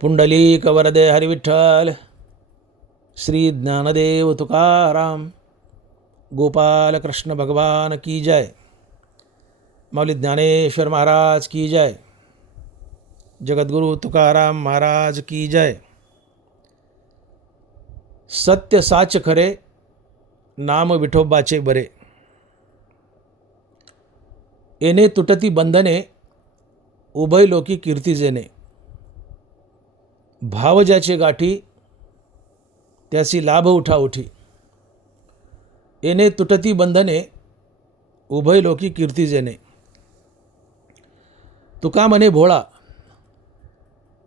पुंडलिक वरदे हरिविठ्ठल, श्री ज्ञानदेव तुकाराम, गोपाल कृष्ण भगवान की जय, माऊली ज्ञानेश्वर महाराज की जय, जगद्गुरु तुकाराम महाराज की जय. सत्य साच खरे, नाम विठोबाचे बरे. येणे तुटती बंधने, उभय लोकी कीर्ती जेणे. भाव ज्याचे गाठी, त्यासी लाभ उठा उठी. येणे तुटती बंधने, उभय लोकी कीर्ती जेणे. तुका म्हणे भोळा,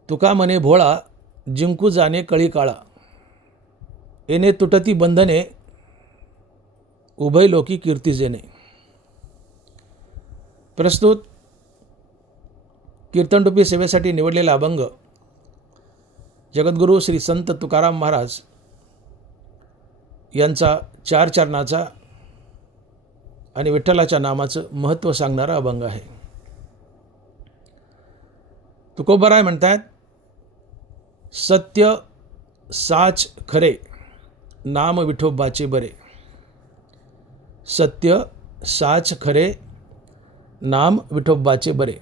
तुका म्हणे भोळा, जिंकू जाणे कळी काळा. येणे तुटती बंधने, उभय लोकी कीर्ती जेणे. प्रस्तुत कीर्तनरूपी सेवेसाठी निवडलेला अभंग जगद्गुरू श्री संत तुकाराम महाराज यांचा 4 चरणाचा आणि विठ्ठलाच्या नामाचं महत्त्व सांगणारा अभंग आहे. तुकोबराय म्हणतात, सत्य साच खरे, नाम विठोबाचे बरे. सत्य साच खरे, नाम विठोबाचे बरे.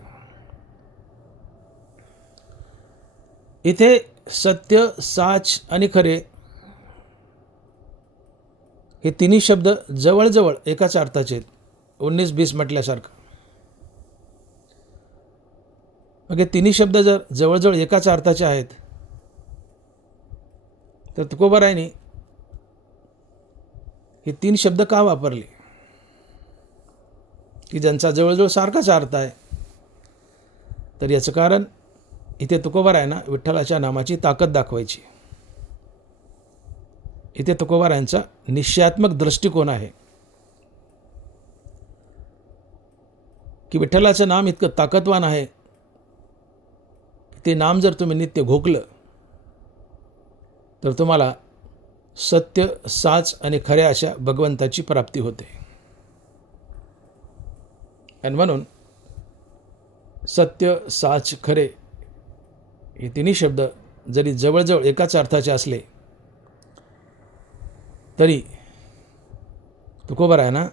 इथे सत्य, साच आणि खरे हे तिन्ही शब्द जवळजवळ एकाच अर्थाचे आहेत. 19-20 म्हटल्यासारखं. मग हे तिन्ही शब्द जर जवळजवळ एकाच अर्थाचे आहेत, तर तुकोबारायांनी हे 3 शब्द का वापरले की ज्यांचा जवळजवळ सारखाच अर्थ आहे? तर याचं कारण इथे तुकोबारायांना विठ्ठलाच्या नामाची ताकद दाखवायची. इथे तुकोबारायांचा निश्चयात्मक दृष्टिकोन आहे की विठ्ठलाचं नाम इतकं ताकदवान आहे, ते नाम जर तुम्ही नित्य घोकलं तर तुम्हाला सत्य, साच आणि खऱ्या अशा भगवंताची प्राप्ती होते. आणि म्हणून सत्य, साच, खरे हे तिन्ही शब्द जरी जवळजवळ एकाच अर्थाचे असले तरी तुकोबारायांना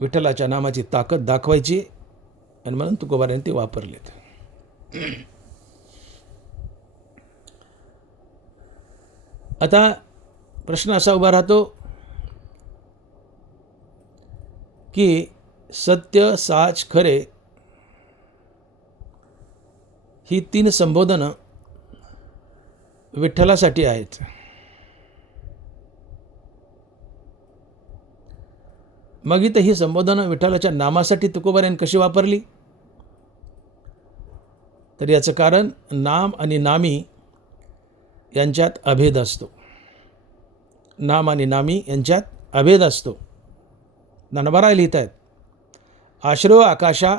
विठ्ठलाच्या नामाची ताकद दाखवायची आणि म्हणून तुकोबारायांनी ते वापरलेत. आता प्रश्न असा उभा राहतो की सत्य, साच, खरे ही 3 संबोधनं विठ्ठलासाठी आहेत. मग इथं ही संबोधनं विठ्ठलाच्या नामासाठी तुकोबारायांनी कशी वापरली? तर याचं कारण नाम आणि नामी यांच्यात अभेद असतो. नाम आणि नामी यांच्यात अभेद असतो. ज्ञानोबा लिहित आहेत, आश्रव आकाशा,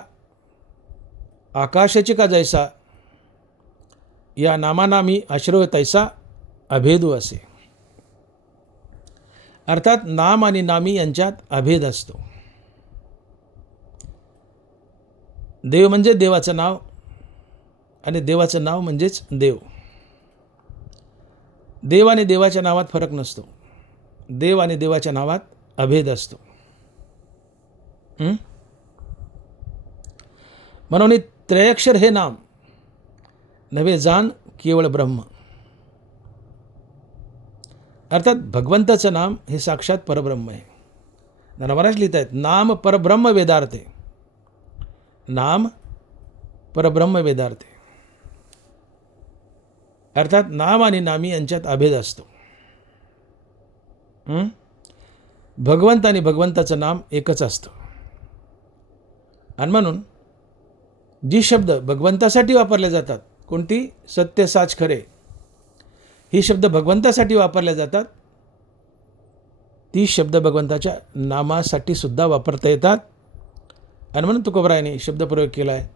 आकाशाची का जैसा, या नामानामी आश्रव तैसा अभेदू असे. अर्थात नाम आणि नामी यांच्यात अभेद असतो. देव म्हणजे देवाचं नाव आणि देवाचं नाव म्हणजेच देव. देव आणि देवाच्या नावात फरक नसतो. देव आणि देवाच्या नावात अभेद असतो. म्हणून त्रयक्षर हे नाम नव्हे जाण केवळ ब्रह्म. अर्थात भगवंताचं नाम हे साक्षात परब्रह्म आहे. महाराज लिहित आहेत, नाम परब्रह्म वेदार्थे. नाम परब्रह्म वेदार्थे. अर्थात नाम आणि नामी यांच्यात अभेद असतो. भगवंत आणि भगवंताचं नाम एकच असतं. आणि म्हणून जी शब्द भगवंतासाठी वापरले जातात, कोणती? सत्य, साच, खरे, ही शब्द भगवंतासाठी वापरल्या जातात. ती शब्द भगवंताच्या नामासाठी सुद्धा वापरता येतात. आणि म्हणून तुकोबारायांनी शब्दप्रयोग केला आहे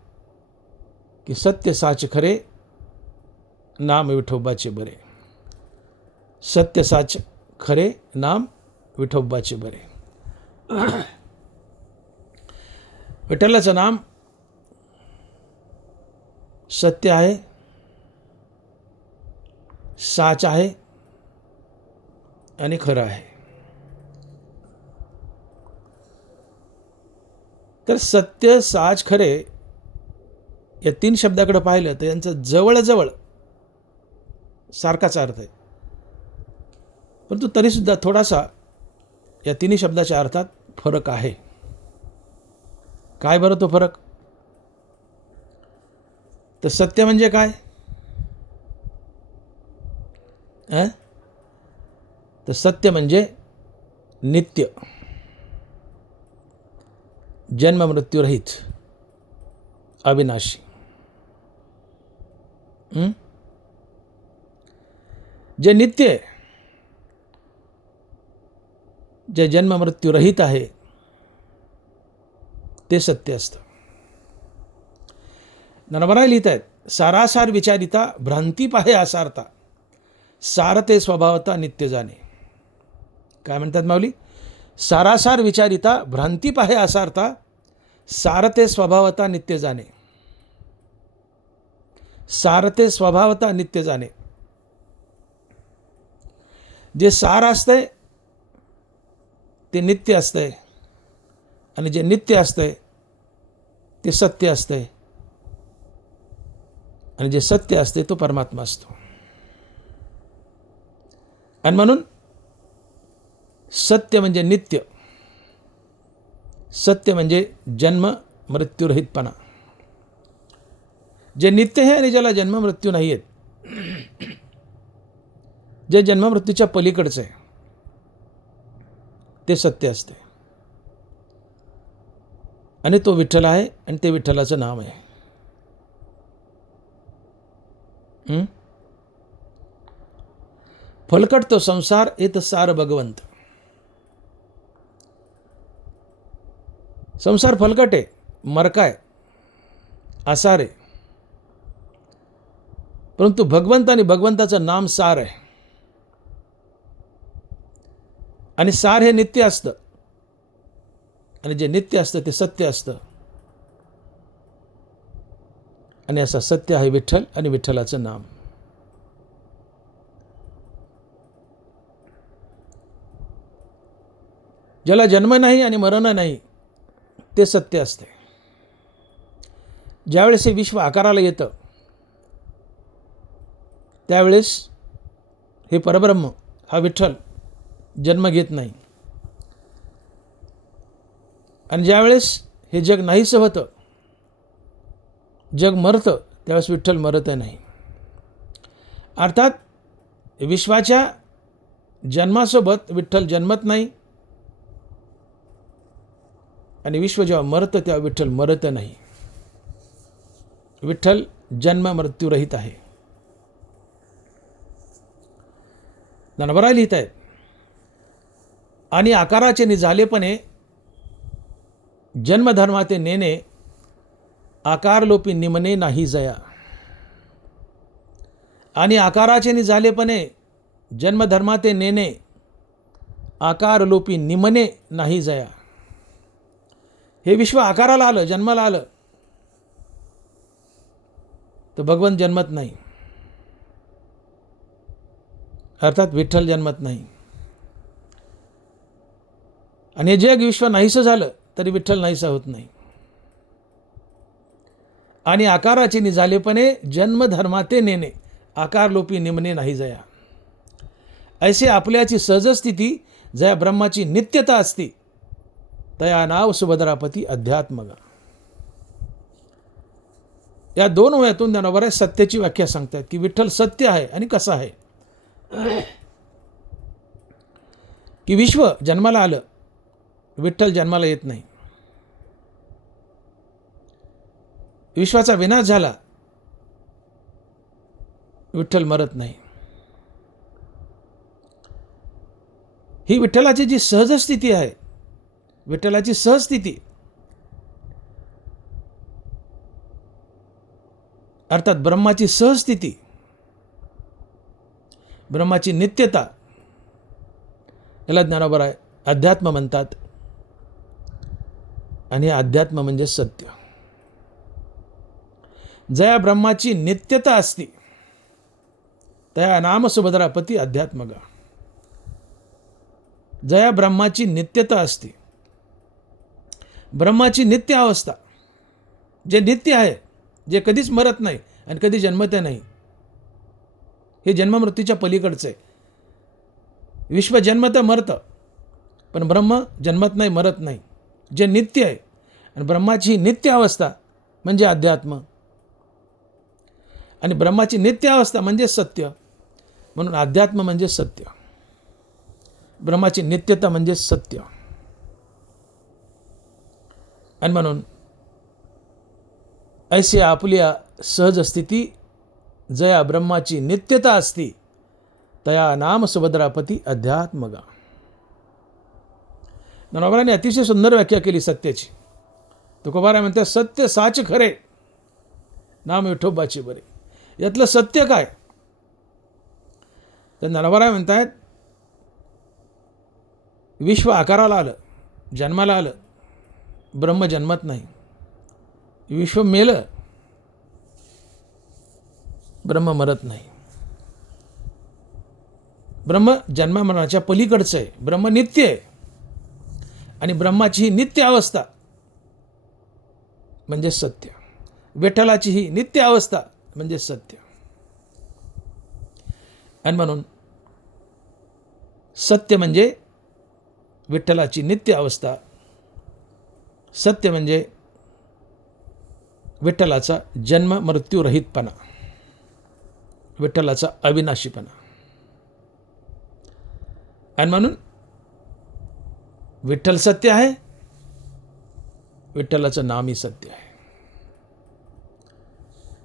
की सत्य, साच, खरे, नाम विठोबाचे बरे. सत्य, साच, खरे, नाम विठोबाचे बरे. विठ्ठलाचं नाम सत्य आहे, साच आहे आणि खरं आहे. तर सत्य, साच, खरे या 3 शब्दाकडे पाहिलं तर यांचं जवळजवळ सारखाच अर्थ आहे. परंतु तरीसुद्धा थोडासा या 3 शब्दाच्या अर्थात फरक आहे. काय बरं तो फरक? तर सत्य म्हणजे काय? तर सत्य म्हणजे नित्य, जन्म मृत्यूरहित, अविनाशी. जे नित्य आहे, जे जन्म मृत्यूरहित आहे, ते सत्य असतं. नरबराय लिहित आहेत, सारासार विचारिता भ्रांती पाहे आसारता, सारते स्वभावता नित्य जाणे. काय म्हणतात माऊली? सारासार विचारिता भ्रांती पाहे आसारता, सारते स्वभावता नित्य जाणे. सारते स्वभावता नित्य जाणे. जे सार असतंय ते नित्य असतंय, आणि जे नित्य असतंय ते सत्य असतंय, आणि जे सत्य असते तो परमात्मा असतो. आणि म्हणून सत्य म्हणजे नित्य, सत्य म्हणजे जन्म मृत्यूरहितपणा. जे नित्य आहे आणि ज्याला जन्म मृत्यू नाही आहेत, जे जन्म मृत्यूच्या पलीकडचं आहे, ते सत्य असते. आणि तो विठ्ठल आहे, आणि ते विठ्ठलाचं नाव आहे. फलकट तो संसार येत सार भगवंत. संसार फलकट आहे, मरकाय, आसार आहे, परंतु भगवंत आणि भगवंताचं नाम सार आहे. आणि सार हे नित्य असतं, आणि जे नित्य असतं ते सत्य असतं. आणि असं सत्य आहे विठ्ठल आणि विठ्ठलाचं नाम. ज्याला जन्म नाही आणि मरण नाही, ते सत्य असते. ज्यावेळेस हे विश्व आकाराला येतं, त्यावेळेस हे परब्रह्म हा विठ्ठल जन्म घेत नाही. आणि ज्यावेळेस हे जग नाहीसं होतं, जग मरतं, त्यावेळेस विठ्ठल मरतही नाही. अर्थात विश्वाच्या जन्मासोबत विठ्ठल जन्मत नाही, आणि विश्व जेव्हा मरतं तेव्हा विठ्ठल मरत नाही. विठ्ठल जन्म मृत्यूरहित आहे. ज्ञानोबराय लिहित आहेत, आणि आकाराचे निझालेपणे जन्मधर्माते नेणे, आकारलोपी निमने नाही जया. आणि आकाराचे निझालेपणे जन्मधर्माते नेणे, आकारलोपी निमने नाही जया. हे विश्व आकाराला आलं, जन्माला आलं, तर भगवंत जन्मत नाही, अर्थात विठ्ठल जन्मत नाही. आणि जग विश्व नाहीसं झालं तरी विठ्ठल नाहीसा होत नाही. आणि आकाराचे निझालेपणे जन्मधर्माते नेणे, आकारलोपी निमने नाही जया. ऐसे आपल्याची सहजस्थिती जया ब्रह्माची नित्यता असती, तया नाव सुभद्रापती अध्यात्मगा. या 2 ओव्यातून ज्ञानोबराय सत्याची व्याख्या सांगतात की विठ्ठल सत्य आहे. आणि कसं आहे की विश्व जन्माला आलं, विठ्ठल जन्माला येत नाही. विश्वाचा विनाश झाला, विठ्ठल मरत नाही. ही विठ्ठलाची जी सहजस्थिती आहे, विठ्ठलाची सहस्थिती, अर्थात ब्रह्माची सहस्थिती, ब्रह्माची नित्यता, याला ज्ञानोबराय अध्यात्म म्हणतात. आणि अध्यात्म म्हणजे सत्य. जया ब्रह्माची नित्यता असती, तया नाम सुभद्रापती अध्यात्मगा. जया ब्रह्माची नित्यता असते, ब्रह्माची नित्य अवस्था, जे नित्य आहे, जे कधीच मरत नाही आणि कधी जन्मते नाही, हे जन्ममृत्यूच्या पलीकडचं आहे. विश्व जन्मतं मरतं, पण ब्रह्म जन्मत नाही, मरत नाही, जे नित्य आहे. आणि ब्रह्माची नित्य अवस्था म्हणजे अध्यात्म, आणि ब्रह्माची नित्य अवस्था म्हणजे सत्य. म्हणून अध्यात्म म्हणजे सत्य, ब्रह्माची नित्यता म्हणजे सत्य. आणि म्हणून ऐसी आपुल्या सहज स्थिती जया ब्रह्माची नित्यता असती, तया नाम सुभद्रापती अध्यात्मगा. ज्ञानोबांनी अतिशय सुंदर व्याख्या केली सत्याची. तुकोबाराय म्हणतात, सत्य साच खरे नाम विठोबाचे बरे. यातलं सत्य काय? तर ज्ञानोबाराय म्हणतात, विश्व आकाराला आलं, जन्माला आलं, ब्रह्म जन्मत नाही. विश्व मेलं, ब्रह्म मरत नाही. ब्रह्म जन्ममरणाच्या पलीकडचं आहे, ब्रह्म नित्य आहे. आणि ब्रह्माची ही नित्य अवस्था म्हणजे सत्य, विठ्ठलाची ही नित्य अवस्था म्हणजे सत्य. आणि म्हणून सत्य म्हणजे विठ्ठलाची नित्य अवस्था, सत्य म्हणजे विठ्ठलाचा जन्म मृत्यूरहितपणा, विठ्ठलाचा अविनाशीपणा. आणि म्हणून विठ्ठल सत्य आहे, विठ्ठलाचं नामही सत्य आहे.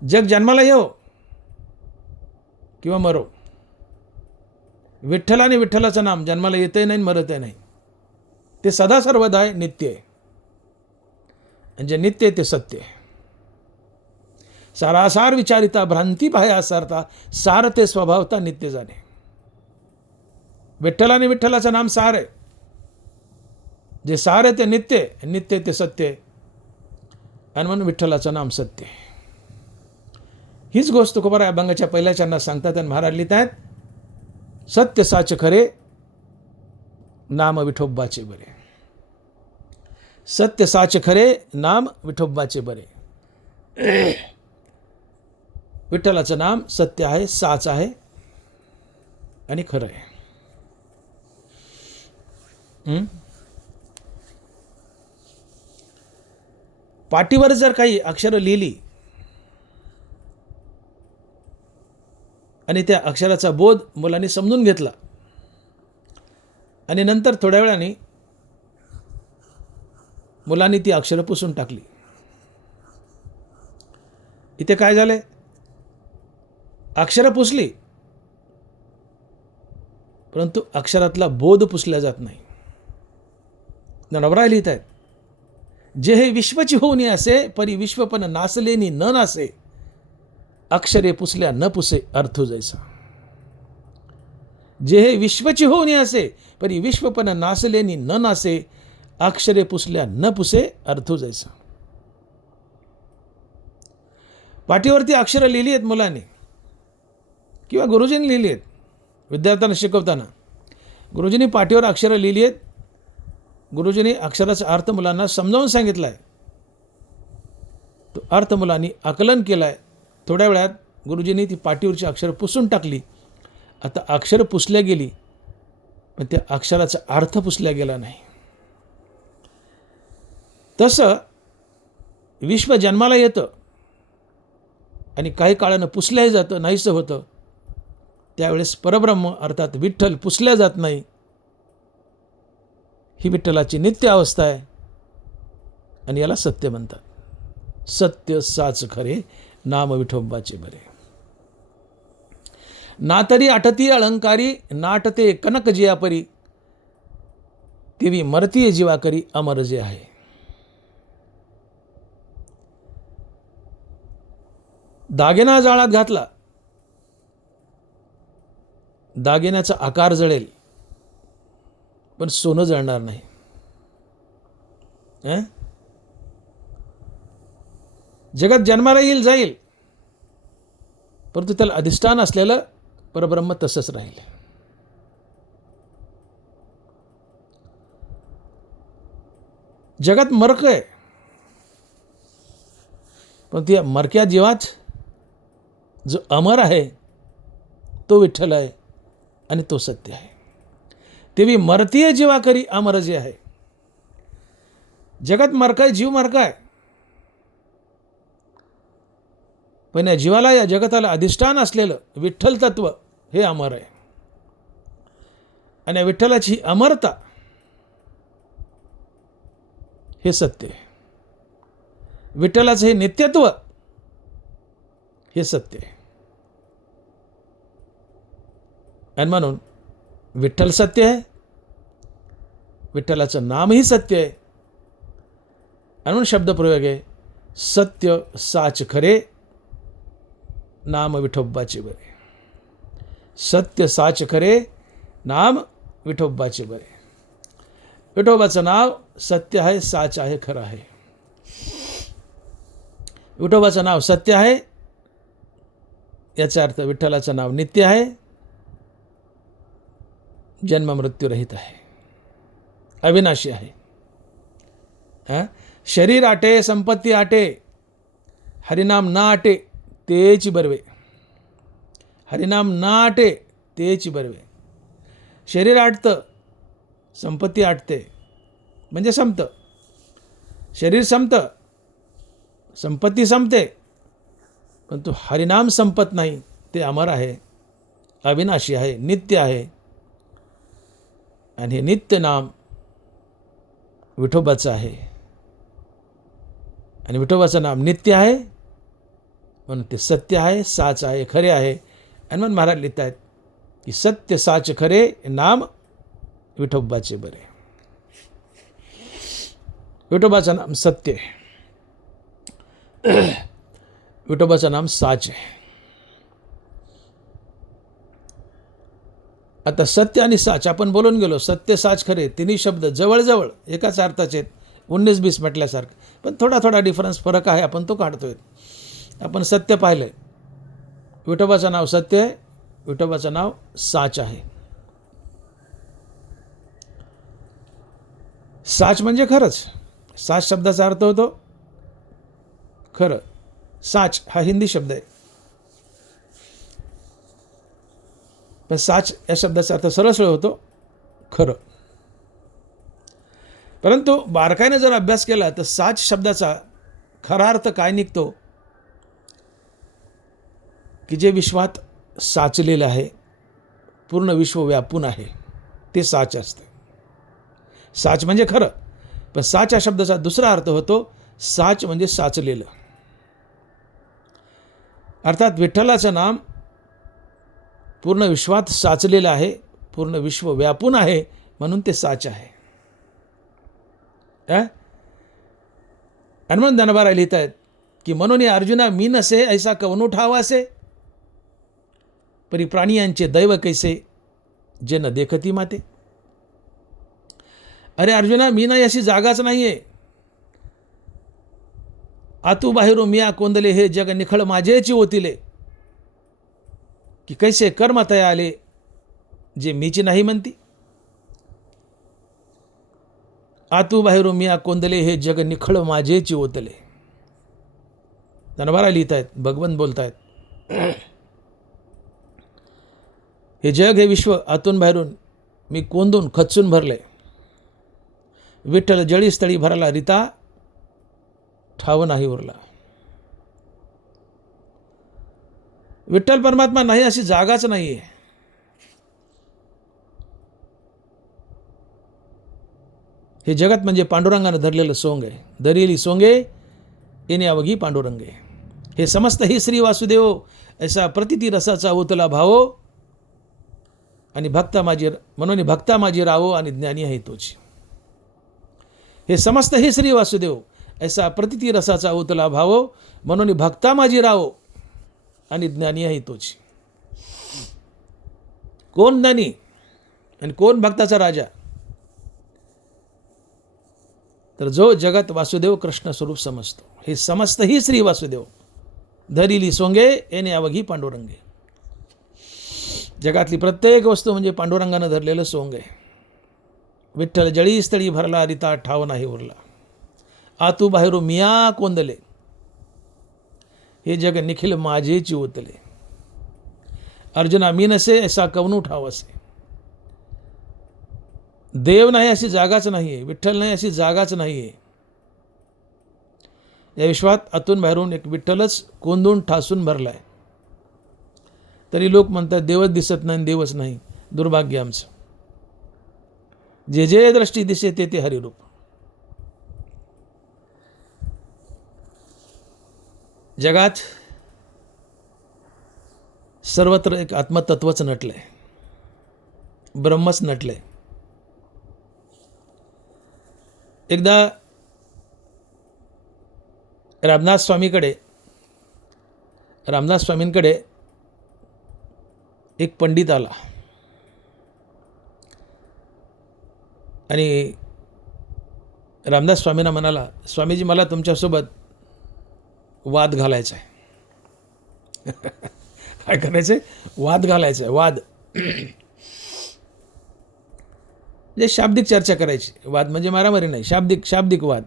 जग जन्माला येवो किंवा मरो, विठ्ठल आणि विठ्ठलाचं नाम जन्माला येतही नाही, मरतही नाही. ते सदा सर्वदा आहे, नित्य आहे. आणि जे नित्य आहे ते सत्य आहे. सारासार विचारिता भ्रांती पाह्या सारता, सार ते स्वभावता नित्य जाणे. विठ्ठल आणि विठ्ठलाचं नाम सार आहे. जे सार आहे ते नित्य आहे, नित्य ते सत्य आहे. आणि म्हणून विठ्ठलाचं नाम सत्य आहे. हीच गोष्ट तुकोबाराय अभंगाच्या पहिल्या चरणात सांगतात आणि महाराज लिहित आहेत, सत्य साच खरे नाम विठोबाचे बरे. सत्य साच खरे नाम विठोबाचे बरे. विठ्ठलाचं नाम सत्य आहे, साच आहे आणि खरं आहे. पाटीवर जर काही अक्षरं लिहिली आणि त्या अक्षराचा बोध मुलांनी समजून घेतला आणि नंतर थोड्या वेळाने मुलांनी ती अक्षरं पुसून टाकली, इथे काय झाले? अक्षरं पुसली, परंतु अक्षरातला बोध पुसला जात नाही. ज्ञानोबा लिहित आहेत, जे हे विश्वची होऊनी असे, परी विश्वपण नासलेनी न नासे, अक्षरे पुसल्या न पुसे अर्थ जैसा. जे हे विश्वची होऊनी असे, परी विश्वपण नासलेनी न नासे, अक्षरे पुसल्या न पुसे अर्थ जैसा. पाठीवरती अक्षरं लिहिली आहेत मुलांनी किंवा गुरुजींनी लिहिली आहेत. विद्यार्थ्यांना शिकवताना गुरुजींनी पाठीवर अक्षरं लिहिली आहेत. गुरुजींनी अक्षराचा अर्थ मुलांना समजावून सांगितला आहे. तो अर्थ मुलांनी आकलन केला आहे. थोड्या वेळात गुरुजींनी ती पाठीवरची अक्षरं पुसून टाकली. आता अक्षरं पुसल्या गेली, पण त्या अक्षराचा अर्थ पुसल्या गेला नाही. तसं विश्व जन्माला येतं आणि काही काळानं पुसल्याही जातं, नाहीसं होतं. त्यावेळेस परब्रह्म अर्थात विठ्ठल पुसल्या जात नाही. ही विठ्ठलाची नित्य अवस्था आहे आणि याला सत्य म्हणतात. सत्य साच खरे नाम विठोबाचे बरे. नातरी आठती अलंकारी, नाटते कनक जिया परी, तेवी मरतीये जीवा करी अमर जे आहे. दागिना जाळात घातला, दागिन्याचा आकार जळेल पण सोनं जळणार नाही. जगात जन्माला येईल जाईल, परंतु त्याला अधिष्ठान असलेलं परब्रह्म तसंच राहील. जगात मरक आहे, पण त्या मरक्या जीवात जो अमर आहे तो विठ्ठल आहे आणि तो सत्य आहे. तेवी मरतीय जीवा करी अमर जे आहे. जगात मरकाय, जीव मरकाय, पण या जीवाला, या जगताला अधिष्ठान असलेलं विठ्ठल तत्व हे अमर आहे. आणि या विठ्ठलाची अमरता हे सत्य आहे. विठ्ठलाचं हे नित्यत्व हे सत्य आहे. आणि म्हणून विठ्ठल सत्य आहे, विठ्ठलाचं नामही सत्य आहे. आणि म्हणून शब्दप्रयोग आहे, सत्य साच खरे नाम विठोबाचे बरे. सत्य साच खरे नाम विठोबाचे बरे. विठोबाचं नाव सत्य आहे, साच आहे, खरं आहे. विठोबाचं नाव सत्य आहे, याचा अर्थ विठ्ठलाचं नाव नित्य आहे, जन्म मृत्यूरहित आहे, अविनाशी आहे. शरीर आटे, संपत्ती आटे, हरिनाम ना आटे तेची बरवे. हरिनाम ना आटे तेची बरवे. शरीर आटतं, संपत्ती आटते, म्हणजे संपतं. शरीर संपतं, संपत्ती संपते, पण तो हरिनाम संपत नाही. ते अमर आहे, अविनाशी आहे, नित्य आहे. आणि हे नित्य नाम विठोबाचं आहे. आणि विठोबाचं नाम नित्य आहे, म्हणून ते सत्य आहे, साच आहे, खरे आहे. आणि म्हणून महाराज लिहित आहेत की सत्य साच खरे नाम विठोबाचे बरे. विठोबाचं नाम सत्य आहे, विठोबाचं नाम साच आहे. आता सत्य आणि साच आपण बोलून गेलो. सत्य साच खरे तिन्ही शब्द जवळजवळ एकाच अर्थाचे आहेत, 19-20 म्हटल्यासारखं, पण थोडा थोडा डिफरन्स, फरक आहे, आपण तो काढतोय. आपण सत्य पाहिलं, विठोबाचं नाव सत्य आहे, विठोबाचं नाव साच आहे. साच म्हणजे खरंच. साच शब्दाचा अर्थ होतो खरं. साच हा हिंदी शब्द आहे, पण साच या शब्दाचा अर्थ सरळ होतो खरं. परंतु बारकाईने जर अभ्यास केला तर साच शब्दाचा खरा अर्थ काय निघतो की जे विश्वात साचलेलं आहे, पूर्ण विश्व व्यापून आहे, ते साच असतं. साच म्हणजे खरं, पण साच या शब्दाचा दुसरा अर्थ होतो साच म्हणजे साचलेलं. अर्थात विठ्ठलाचं नाम पूर्ण विश्वात साचलेलं आहे, पूर्ण विश्व व्यापून आहे, म्हणून ते साच आहे. आणि म्हणून ज्ञानोबा लिहित आहेत की म्हणून अर्जुना मी नसे ऐसा कवनो ठाव असे, परी प्राणियांचे दैव कैसे जे न देखती माते. अरे अर्जुना, मी नाही अशी जागाच नाहीये. आतू बाहेरू मिया कोंदले हे जग निखळ माझेची ओतिले, की कैसे कर्म तया आले जे मीची नाही म्हणती. आतू बाहेरू मिया कोंदले हे जग निखळ माझेची ओतले. ज्ञानोबा लिहित आहेत, भगवंत बोलतायत, हे जग हे विश्व आतून बाहेरून मी कोंदून खचून भरले. विठ्ठल जळी स्थळी भराला रिता ठाव नाही उरला. विठ्ठल परमात्मा नाही अशी जागाच नाहीये. हे जगत म्हणजे पांडुरंगानं धरलेलं सोंग आहे. धरेली सोंगे येणे अवघी पांडुरंगे. हे समस्त ही श्री वासुदेव ऐसा प्रतिती रसाचा ओतला भावो, आणि भक्ता माझी म्हणून भक्ता माझी रावो, आणि ज्ञानी आहे तोची. हे समस्त ही श्री वासुदेव ऐसा प्रतिती रसाचा ओतला भावो, म्हणून भक्ता माझी रावो, आणि ज्ञानी आहे तोची. कोण ज्ञानी आणि कोण भक्ताचा राजा? तर जो जगत वासुदेव कृष्ण स्वरूप समजतो. हे समस्त ही श्री वासुदेव धरिली सोंगे येणे अवघी पांडुरंगे. जगातली प्रत्येक वस्तू म्हणजे पांडुरंगानं धरलेलं सोंग आहे. विठ्ठल जळी स्थळी भरला रिता ठाव नाही उरला, आतू बाहेरू मिया कोंदले, हे जग निखिल माझेची ओतले, अर्जुना मी नसे ऐसा कवनू ठाव असे. देव नाही अशी जागाच नाही आहे, विठ्ठल नाही अशी जागाच नाही आहे. या विश्वात आतून बाहेरून एक विठ्ठलच कोंदून ठासून भरला आहे. तरी लोक म्हणतात देवच दिसत नाही, देवच नाही. दुर्भाग्य आमचं. जे जे दृष्टी दिसे ते ते हरिरूप. जगात सर्वत्र एक आत्मतत्वच नटलंय, ब्रह्मच नटलंय. एकदा रामदास स्वामींकडे एक पंडित आला आणि रामदास स्वामींना म्हणाला, स्वामीजी मला तुमच्यासोबत वाद घालायचा आहे. काय करायचं आहे? वाद घालायचा आहे. वाद म्हणजे शाब्दिक चर्चा करायची. वाद म्हणजे मारामारी नाही, शाब्दिक वाद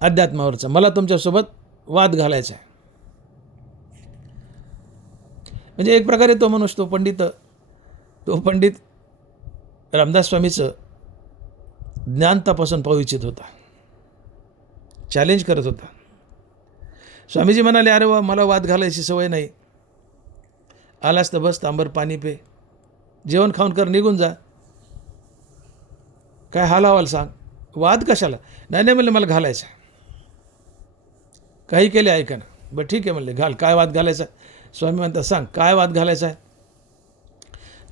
अध्यात्मावरचा. मला तुमच्यासोबत वाद घालायचा आहे. म्हणजे एक प्रकारे तो मनुष्य, तो पंडित रामदास स्वामीचं ज्ञान तपासून पाहू इच्छित होता, चॅलेंज करत होता. स्वामीजी म्हणाले, अरे वा, मला वाद घालायची सवय नाही. आलास तर बस, तांबर पाणी पे, जेवण खाऊन कर, निघून जा. काय हाल हवाल सांग, वाद कशाला? नाही म्हणले, मला घालायचं आहे. काही केले ऐका ना. बरं ठीक आहे म्हणले, घाल. काय वाद घालायचा? स्वामी म्हणतात, सांग काय वाद घालायचा आहे.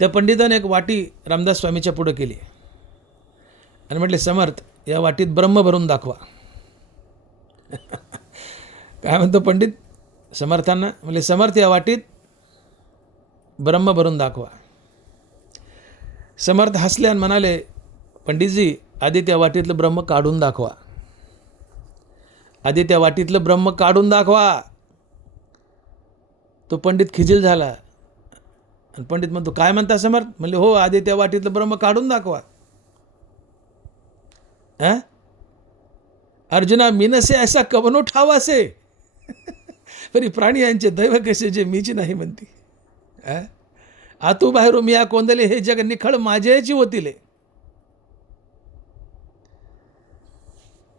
त्या पंडिताने एक वाटी रामदास स्वामीच्या पुढं केली आणि म्हटले, समर्थ, या वाटीत ब्रह्म भरून दाखवा. काय म्हणतो पंडित समर्थांना? म्हणजे समर्थ, या वाटीत ब्रह्म भरून दाखवा. समर्थ हसले आणि म्हणाले, पंडितजी, आधी त्या वाटीतलं ब्रह्म काढून दाखवा. आधी त्या वाटीतलं ब्रह्म काढून दाखवा. तो पंडित खिजील झाला आणि पंडित म्हणतो, काय म्हणता समर्थ? म्हणले, हो, आधी त्या वाटीतलं ब्रह्म काढून दाखवा. अर्जुना मी नसे ऐसा कवनो ठाव असे. तरी प्राणी यांचे दैव कसे जे मीची नाही म्हणती. आतू बाहेरू मिया कोंदले, हे जग निखळ माझ्याची होतीले.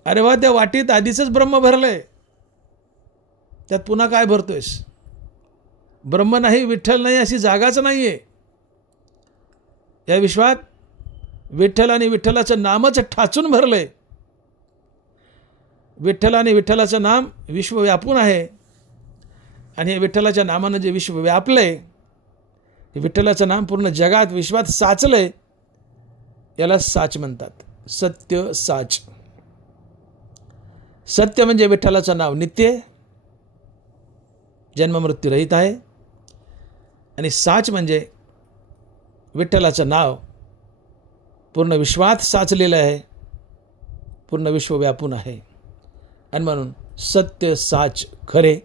अरे वा, त्या वाटीत आधीच ब्रह्म भरलंय, त्यात पुन्हा काय भरतोयस? ब्रह्म नाही, विठ्ठल नाही अशी जागाच नाही आहे. या विश्वात विठ्ठल आणि विठ्ठलाचं नामच ठाचून भरलंय. विठ्ठल आणि विठ्ठलाचं नाम विश्व व्यापून आहे आणि हे विठ्ठलाच्या नामानं जे विश्व व्यापलंय, हे विठ्ठलाचं नाम पूर्ण जगात विश्वात साचलंय. याला साच म्हणतात, सत्य साच. सत्य म्हणजे विठ्ठलाचं नाव नित्य, जन्ममृत्यूरहित आहे. आणि साच म्हणजे विठ्ठलाचं नाव पूर्ण विश्वात साचलेलं आहे, पूर्ण विश्व व्यापून आहे. आणि म्हणून सत्य साच खरे,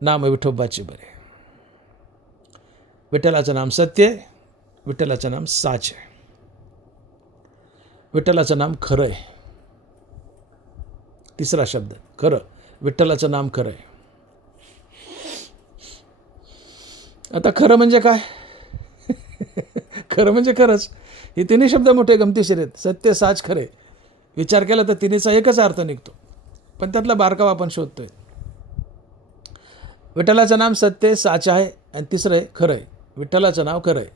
नाम विठोबाचे बरे. विठ्ठलाचं नाम सत्य आहे, विठ्ठलाचं नाम साच आहे, विठ्ठलाचं नाम खरं आहे. तिसरा शब्द खरं. विठ्ठलाचं नाम खरं आहे. आता खरं म्हणजे काय? खरं म्हणजे खरंच. हे तिन्ही शब्द मोठे गमतीशीर आहेत. सत्य साच खरे. विचार केला तर तिन्हीचा एकच अर्थ निघतो, पण त्यातला बारकावा आपण शोधतोय. विठ्ठलाचं नाम सत्य साच आहे आणि तिसरं आहे खरं आहे. विठ्ठलाचं नाव खरं आहे.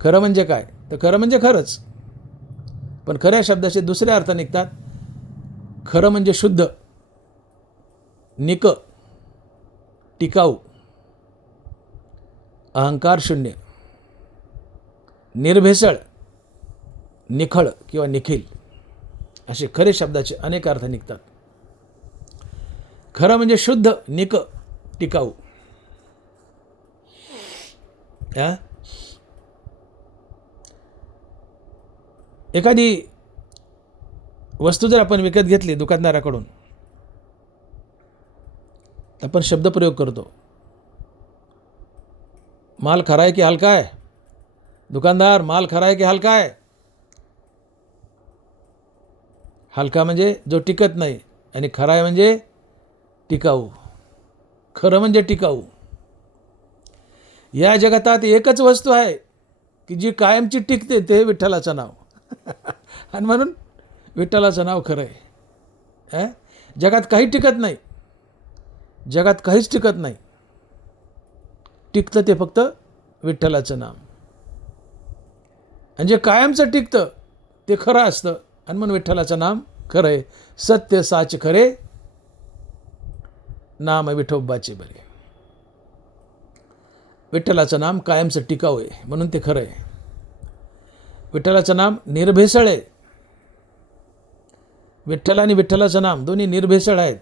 खरं म्हणजे काय? तर खरं म्हणजे खरंच, पण खऱ्या शब्दाचे दुसरे अर्थ निघतात. खरं म्हणजे शुद्ध, निक, टिकाऊ, अहंकार शून्य, निर्भेसळ, निखळ किंवा निखिल, असे खरे शब्दाचे अनेक अर्थ निघतात. खरं म्हणजे शुद्ध, निक, टिकाऊ. एखादी वस्तू जर आपण विकत घेतली दुकानदाराकडून, आपण शब्दप्रयोग करतो, माल खरा आहे की हलका आहे? दुकानदार, माल खरा आहे की हलका आहे? हलका म्हणजे जो टिकत नाही आणि खरा आहे म्हणजे टिकाऊ. खरं म्हणजे टिकाऊ. या जगतात एकच वस्तू आहे की जी कायमची टिकते, ते विठ्ठलाचं नाव. आणि म्हणून विठ्ठलाचं नाव खरं आहे. जगात काही टिकत नाही, जगात काहीच टिकत नाही. टिकतं ते फक्त विठ्ठलाचं नाम. आणि जे कायमचं टिकतं ते खरं असतं. आणि म्हणून विठ्ठलाचं नाम खरं आहे. सत्य साच खरे, नाम विठोबाचे बरे. विठ्ठलाचं नाम कायमचं टिकाऊ आहे म्हणून ते खरं आहे. विठ्ठलाचं नाम निर्भेसळ आहे. विठ्ठल आणि विठ्ठलाचं नाम दोन्ही निर्भेसळ आहेत.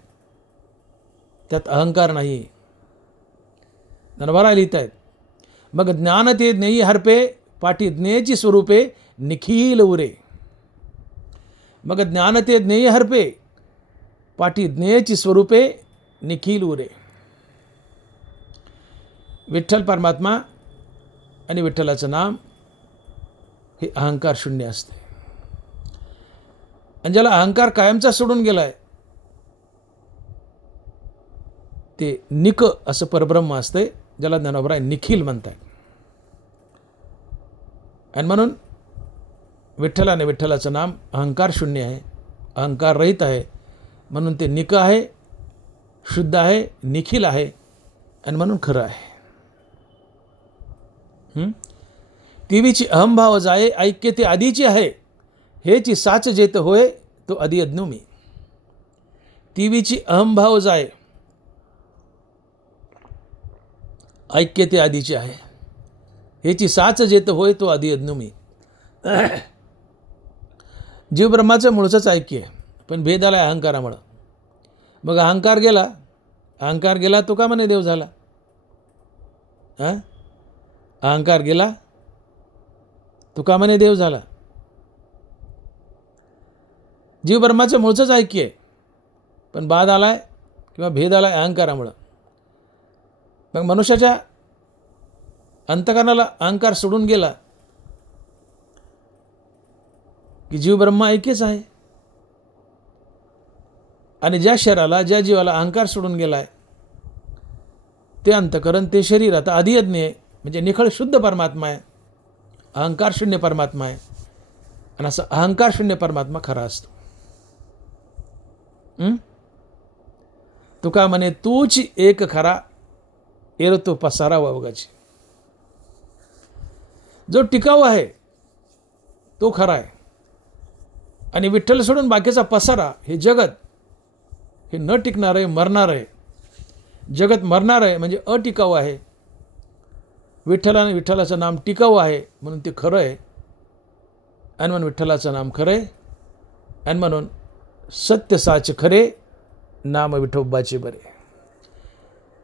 त्यात अहंकार नाही. नरवरा लिहित आहेत, मग ज्ञान ते ज्ञेयी हरपे, पाठी ज्ञेयची स्वरूपे निखिल उरे. मग ज्ञान ते ज्ञेयी हरपे, पाठी ज्ञेयची स्वरूपे निखिल उरे. विठ्ठल परमात्मा आणि विठ्ठलाचं नाम हे अहंकार शून्य असते. आणि ज्याला अहंकार कायमचा सोडून गेलाय ते निक असं परब्रह्म असते, ज्याला ज्ञानोबराय निखिल म्हणतात. आणि म्हणून विठ्ठल आणि विठ्ठलाचं नाम अहंकार शून्य आहे, अहंकार रहित आहे. म्हणून ते निक आहे, शुद्ध आहे, निखिल आहे आणि म्हणून खरं आहे. तीवीची अहंभाव जाये, ऐक्य ते आधीची आहे, हेची साच जेत होय तो आधी अज्ञुमी. तीवीची अहंभाव जाये, ऐक्य ते आधीचे आहे, हेची साच जेत होय तो आधी अज्ञुमी. जीव ब्रह्माचं मूळचंच ऐक्य आहे, पण भेद आला अहंकारामुळं. मग अहंकार गेला, अहंकार गेला तो का म्हणे देव झाला? अहंकार गेला तो का म्हणे देव झाला? जीव ब्रह्माचं मूळचंच ऐक्य आहे, पण बाद आलाय किंवा भेद आलाय अहंकारामुळं. मग मनुष्याच्या अंतकरणाला अहंकार सोडून गेला की जीव ब्रह्म ऐक्यच आहे. आणि ज्या शरीराला, ज्या जीवाला अहंकार सोडून गेलाय ते अंतकरण, ते शरीर आता अधियज्ञ आहे, म्हणजे निखळ शुद्ध परमात्मा आहे, अहंकार शून्य परमात्मा आहे. आणि असं अहंकार शून्य परमात्मा खरा असतो. तुका म्हणे तूच एक खरा, एर तो पसारा वावगाची. जो टिकाऊ आहे तो खरा आहे. आणि विठ्ठल सोडून बाकीचा पसारा, हे जगत, हे न टिकणार आहे, मरणार आहे. जगत मरणार आहे म्हणजे अटिकाऊ आहे. विठ्ठलाने विठ्ठलाचं नाम टिकाऊ आहे म्हणून ते खरं आहे. आणि म्हणून विठ्ठलाचं नाम खरं आहे. आणि म्हणून सत्य साच खरे, नाम विठोबाचे बरे.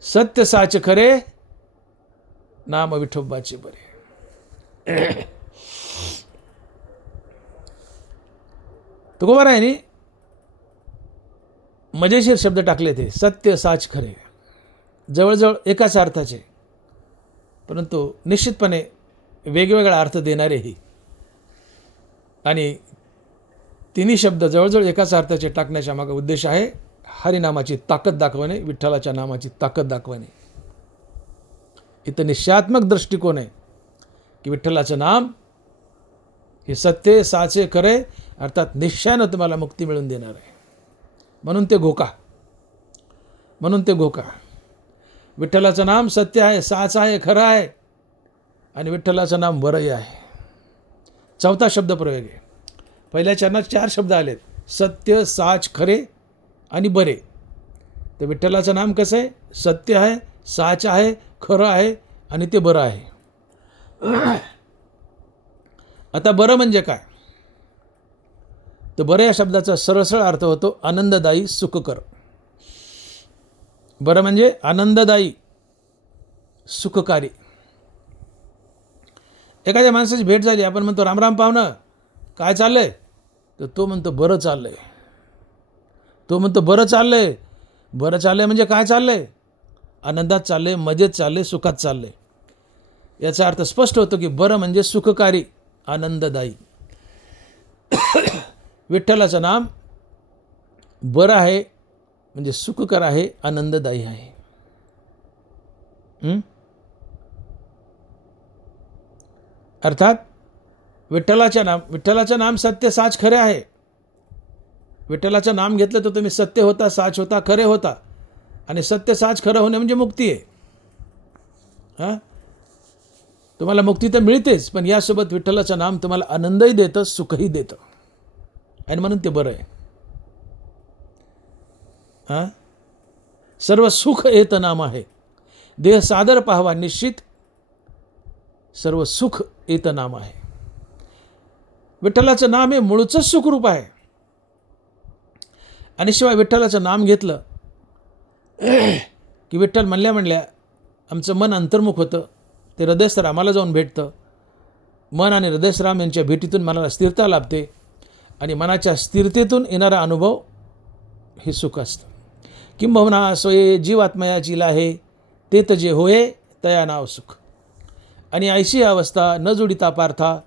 सत्य साच खरे, नाम विठोबाचे बरे. तुकोबारायांनी मजेशीर शब्द टाकले ते सत्य साच खरे, जवळजवळ एकाच अर्थाचे, परंतु निश्चितपणे वेगवेगळा अर्थ देणारेही. आणि तिन्ही शब्द जवळजवळ एकाच अर्थाचे टाकण्याच्या मागे उद्देश आहे हरिनामाची ताकद दाखवणे, विठ्ठलाच्या नामाची ताकद दाखवणे. इथं निश्चयात्मक दृष्टिकोन आहे की विठ्ठलाचं नाम हे सत्य साचे खरे, अर्थात निश्चयानं तुम्हाला मुक्ती मिळून देणार आहे. म्हणून ते घोका, म्हणून ते घोका. विठ्ठलाचं नाम सत्य आहे, साच आहे, खरं आहे. आणि विठ्ठलाचं नाम बरंही आहे. चौथा शब्द प्रयोग आहे. पहिल्या चरणात 4 शब्द आलेत, सत्य, साच, खरे आणि बरे. ते विठ्ठलाचं नाम कसं आहे? सत्य आहे, साच आहे, खरं आहे आणि ते बरं आहे. आता बरं म्हणजे काय? तर बरं या शब्दाचा सरळ अर्थ होतो आनंददायी, सुखकर. बरं म्हणजे आनंददायी, सुखकारी. एखाद्या माणसाची भेट झाली, आपण म्हणतो रामराम पाहुणं, काय चाललंय? तर तो म्हणतो बरं चाललंय. तो म्हणतो बरं चाललंय. बरं चाललंय म्हणजे काय चाललंय? आनंदात चाललंय, मजेत चाललंय, सुखात चाललंय. याचा अर्थ स्पष्ट होतो की बरं म्हणजे सुखकारी, आनंददायी. विठ्ठलाचं नाम बरं आहे म्हणजे सुखकर आहे, आनंददायी आहे. अर्थात विठ्ठलाचं नाम सत्य साच खरे आहे. विठ्ठलाचं नाम घेतलं तर तुम्ही सत्य होता, साच होता, खरे होता. आणि सत्य साच खरं होणे म्हणजे मुक्ती आहे. तुम्हाला मुक्ती तर मिळतेच, पण यासोबत विठ्ठलाचं नाम तुम्हाला आनंदही देतं, सुखही देतं, आणि म्हणून ते बरं आहे. सर्व सुख येत नाम आहे, देह सादर पाहावा निश्चित, सर्व सुख येत नाम आहे. विठ्ठलाचं नाम हे मूळचंच सुखरूप आहे. आणि शिवाय विठ्ठलाचं नाम घेतलं की विठ्ठल म्हणल्या आमचं मन अंतर्मुख होतं, ते हृदयस्थरामाला जाऊन भेटतं. मन आणि हृदयस्थराम यांच्या भेटीतून मनाला स्थिरता लाभते, आणि मनाच्या स्थिरतेतून येणारा अनुभव हे सुख असतं. किंबहुना सोये जीवात्मयाची लाहे, ते जे होये तया नाव सुख. आणि ऐशी अवस्था न जुडिता पार्था,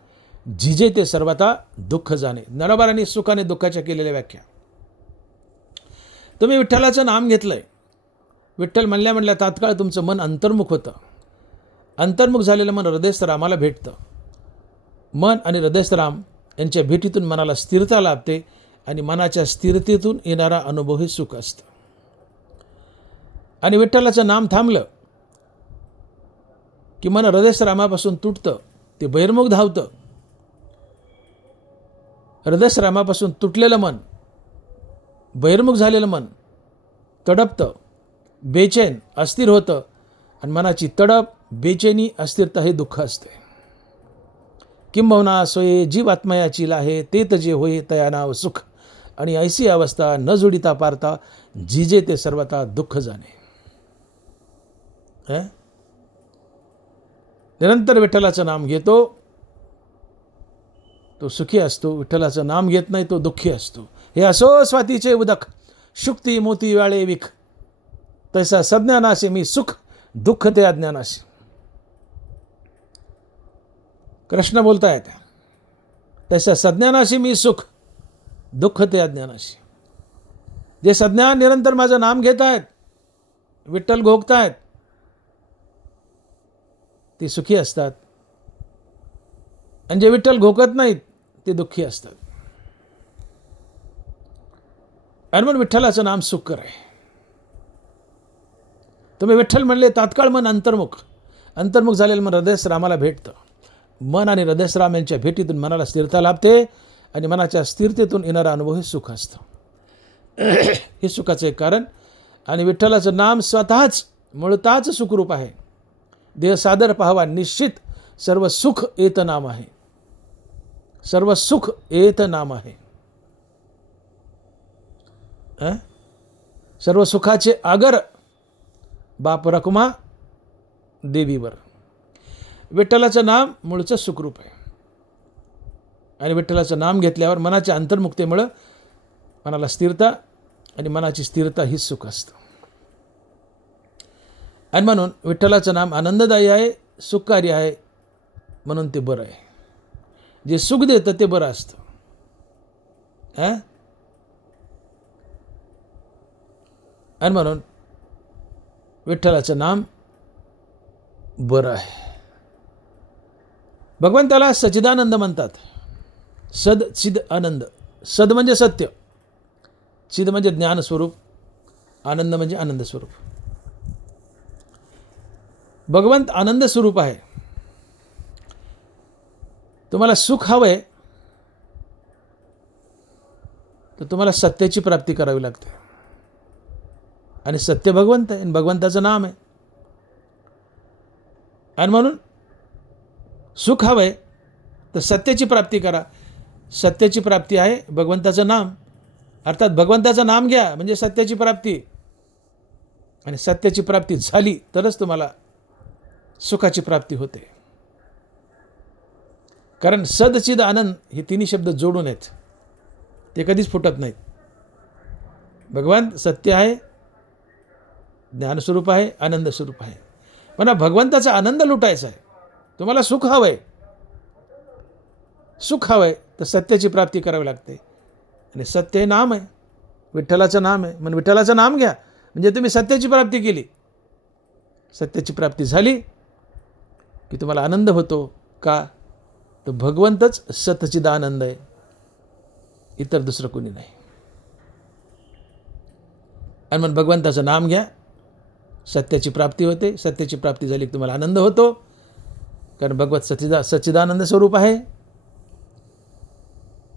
झिजे ते सर्वता दुःख जाणे. नरबारांनी सुख आणि दुःखाच्या केलेल्या व्याख्या. तुम्ही विठ्ठलाचं नाम घेतलंय, विठ्ठल म्हणल्या तात्काळ तुमचं मन अंतर्मुख होतं. अंतर्मुख झालेलं मन हृदयस्थरामाला भेटतं. मन आणि हृदयस्थराम यांच्या भेटीतून मनाला स्थिरता लाभते, आणि मनाच्या स्थिरतेतून येणारा अनुभव हे सुख असतं. आणि विठ्ठलाचं नाम थांबलं की मन हृदयस्थरामापासून तुटतं, ते बहिर्मुख धावतं. हृदयस्थरामापासून तुटलेलं मन, बहिर्मुख झालेलं मन तडपतं, बेचैन, अस्थिर होतं, आणि मनाची तडप, बेचैनी, अस्थिरता हे दुःख असते. किंबहुना सोये जीवात्मयाची लाहे, ते जे होय तया नाव सुख. आणि ऐसी अवस्था न जुडिता पारता, झिजे ते सर्वता दुःख जाणे. निरंतर विठ्ठलाचं नाम घेतो तो सुखी असतो, विठ्ठलाचं नाम घेत नाही तो दुःखी असतो. हे असो स्वातीचे उदक, शुक्ती मोती वाळे विख, तैसा सज्ञानाशी मी सुख, दुःख ते अज्ञानाशी. कृष्ण बोलतायत, तैसा सज्ञानाशी मी सुख, दुःख ते अज्ञानाशी. जे सज्ञान निरंतर माझं नाम घेत आहेत, विठ्ठल घोगतायत, ते सुखी असतात. आणि जे विठ्ठल घोकत नाहीत ते दुःखी असतात. आणि म्हणून विठ्ठलाचं नाम सुखकर आहे. तुम्ही विठ्ठल म्हणले तात्काळ मन अंतर्मुख झालेलं मन हृदयस्थरामाला भेटतं. मन आणि हृदयस्थराम यांच्या भेटीतून मनाला स्थिरता लाभते, आणि मनाच्या स्थिरतेतून येणारा अनुभव हे सुख असतं. हे सुखाचं एक कारण. आणि विठ्ठलाचं नाम मुळताच सुखरूप आहे. देह सादर पाहावा निश्चित, सर्व सुख येत नाम आहे. सर्व सुख येत नाम आहे. सर्व सुखाचे आगर बाप रखुमा देवीवर. विठ्ठलाचं नाम मूळचं सुखरूप आहे. आणि विठ्ठलाचं नाम घेतल्यावर मनाच्या अंतर्मुक्तेमुळं मनाला स्थिरता, आणि मनाची स्थिरता ही सुख असतं. आणि म्हणून विठ्ठलाचं नाम आनंददायी आहे, सुखकारी आहे, म्हणून ते बरं आहे. जे सुख देतं ते बरं असतं. आणि म्हणून विठ्ठलाचं नाम बरं आहे. भगवंताला सच्चिदानंद म्हणतात. सद चिद आनंद. सद म्हणजे सत्य, चिद म्हणजे ज्ञान स्वरूप, आनंद म्हणजे आनंद स्वरूप. भगवंत आनंद स्वरूप आहे. तुम्हाला सुख हवंय तर तुम्हाला सत्याची प्राप्ती करावी लागते. आणि सत्य भगवंत आहे, आणि भगवंताचं नाम आहे. आणि म्हणून सुख हवंय तर सत्याची प्राप्ती करा. सत्याची प्राप्ती आहे भगवंताचं नाम. अर्थात भगवंताचं नाम घ्या म्हणजे सत्याची प्राप्ती. आणि सत्याची प्राप्ती झाली तरच तुम्हाला सुखाची प्राप्ती होते. कारण सदचिद आनंद हे तिन्ही शब्द जोडून आहेत, ते कधीच फुटत नाहीत. भगवान सत्य आहे, ज्ञानस्वरूप आहे, आनंद स्वरूप आहे. पण भगवंताचा आनंद लुटायचा आहे. तुम्हाला सुख हवं आहे, सुख हवं आहे तर सत्याची प्राप्ती करावी लागते. आणि सत्य हे नाम आहे, विठ्ठलाचं नाम आहे. म्हणून विठ्ठलाचं नाम घ्या म्हणजे तुम्ही सत्याची प्राप्ती केली. सत्याची प्राप्ती झाली की तुम्हाला आनंद होतो. का? तर भगवंतच सच्चिदानंद आहे, इतर दुसरं कोणी नाही. आणि मग भगवंताचं नाम घ्या, सत्याची प्राप्ती होते. सत्याची प्राप्ती झाली की तुम्हाला आनंद होतो, कारण भगवत सच्चिदानंद स्वरूप आहे.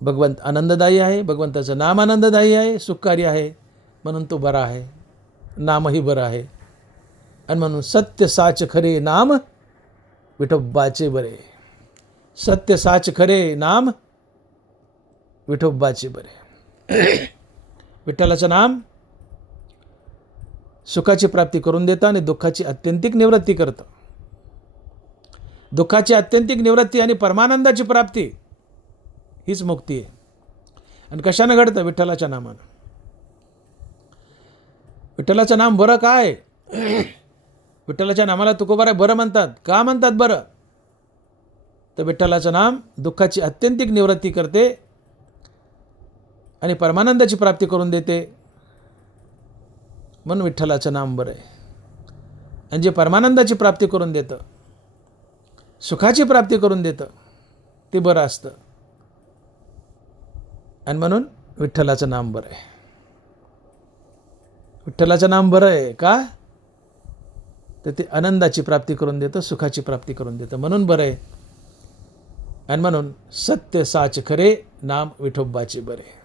भगवंत आनंददायी आहे, भगवंताचं नाम आनंददायी आहे, सुखकारी आहे, म्हणून तो बरा आहे, नामही बरं आहे. आणि म्हणून सत्य साच खरे नाम विठोबाचे बरे. सत्य साच खरे नाम विठोबाचे बरे. विठ्ठलाचं नाम सुखाची प्राप्ती करून देतं आणि दुःखाची अत्यंतिक निवृत्ती करतं. दुःखाची अत्यंतिक निवृत्ती आणि परमानंदाची प्राप्ती हीच मुक्ती आहे. आणि कशानं घडतं? विठ्ठलाच्या नामानं. विठ्ठलाचं नाम बरं काय? विठ्ठलाच्या नामाला तुकोबारा बरं म्हणतात. का म्हणतात बरं? तर विठ्ठलाचं नाम दुःखाची अत्यंतिक निवृत्ती करते आणि परमानंदाची प्राप्ती करून देते, म्हणून विठ्ठलाचं नाम बरं आहे. आणि जे परमानंदाची प्राप्ती करून देतं, सुखाची प्राप्ती करून देतं, ते बरं असतं. आणि म्हणून विठ्ठलाचं नाम बरं आहे. विठ्ठलाचं नाम बरं आहे का? तर ते आनंदाची प्राप्ती करून देतं, सुखाची प्राप्ती करून देतं, म्हणून बरं आहे. आणि म्हणून सत्य साच खरे नाम विठोबाचे बरे.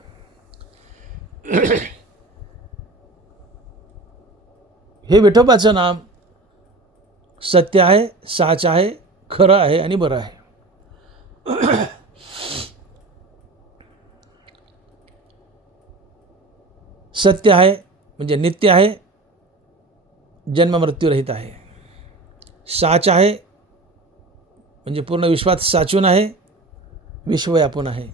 हे विठोबाचं नाम सत्य आहे, साच आहे, खरं आहे आणि बरं आहे. सत्य आहे म्हणजे नित्य आहे, जन्ममृत्यूरहित आहे. साच आहे म्हणजे पूर्ण विश्वात साचून आहे, विश्वव्यापून आहे.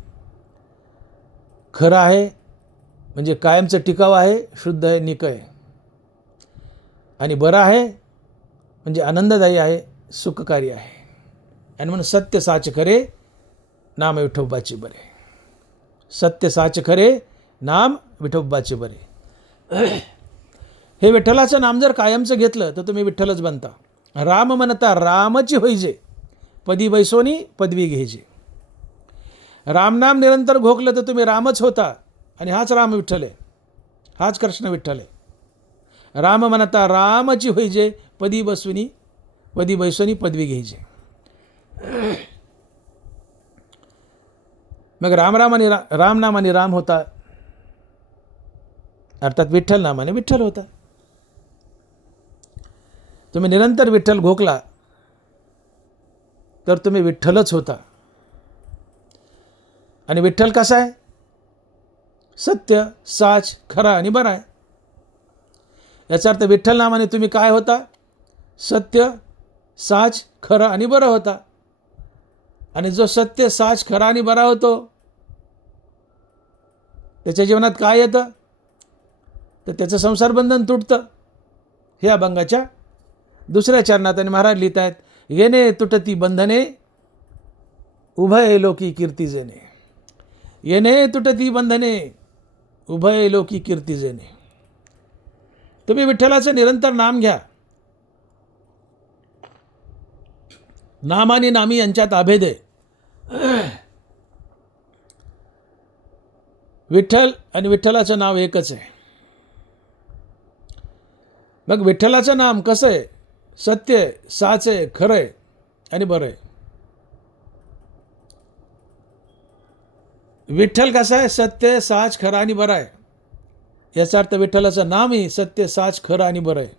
खरं आहे म्हणजे कायमचं टिकाव आहे, शुद्ध आहे, निक आहे. आणि बरं आहे म्हणजे आनंददायी आहे, सुखकारी आहे. आणि म्हणून सत्य साच खरे नाम विठोबाचे बरे. सत्य साच खरे नाम विठोबाचे बरे. हे विठ्ठलाचं नाम जर कायमचं घेतलं तर तुम्ही विठ्ठलच बनता. राम म्हणता रामची होईजे, पदी बैसोनी पदवी घ्यायचे. रामनाम निरंतर घोकलं तर तुम्ही रामच होता. आणि हाच राम विठ्ठल आहे, हाच कृष्ण विठ्ठल आहे. राम म्हणता रामची होईजे, पदी बैसोनी पदवी घ्यायचे. मग राम नामाने राम होता, अर्थात विठ्ठल नामाने विठ्ठल होता. तुम्ही निरंतर विठ्ठल घोकला तर तुम्ही विठ्ठलच होता. आणि विठ्ठल कसा आहे? सत्य, साच, खरा आणि बरा आहे. याचा अर्थ विठ्ठल नामाने तुम्ही काय होता? सत्य, साच, खरं आणि बरं होता. आणि जो सत्य, साच, खरा आणि बरा होतो त्याच्या जीवनात काय येतं? तर त्याचं संसार बंधन तुटतं. हे अभंगाच्या दुसऱ्या चरणात आणि महाराज लिहित आहेत, येणे तुटती बंधने उभय लोकी कीर्ती जेणे. येणे तुटती बंधने उभय लोकी कीर्ती जेणे. तुम्ही विठ्ठलाचं निरंतर नाम घ्या. नाम आणि नामी यांच्यात अभेद आहे. विठ्ठल आणि विठ्ठलाचं नाव एकच आहे. मग विठ्ठलाचं नाम कसं आहे? सत्य आहे, साच आहे, खरं आहे आणि बरं आहे. विठ्ठल कसा आहे? सत्य, साच, खरं आणि बरं आहे. याचा अर्थ विठ्ठलाचं नामही सत्य, साच, खरं आणि बरं आहे.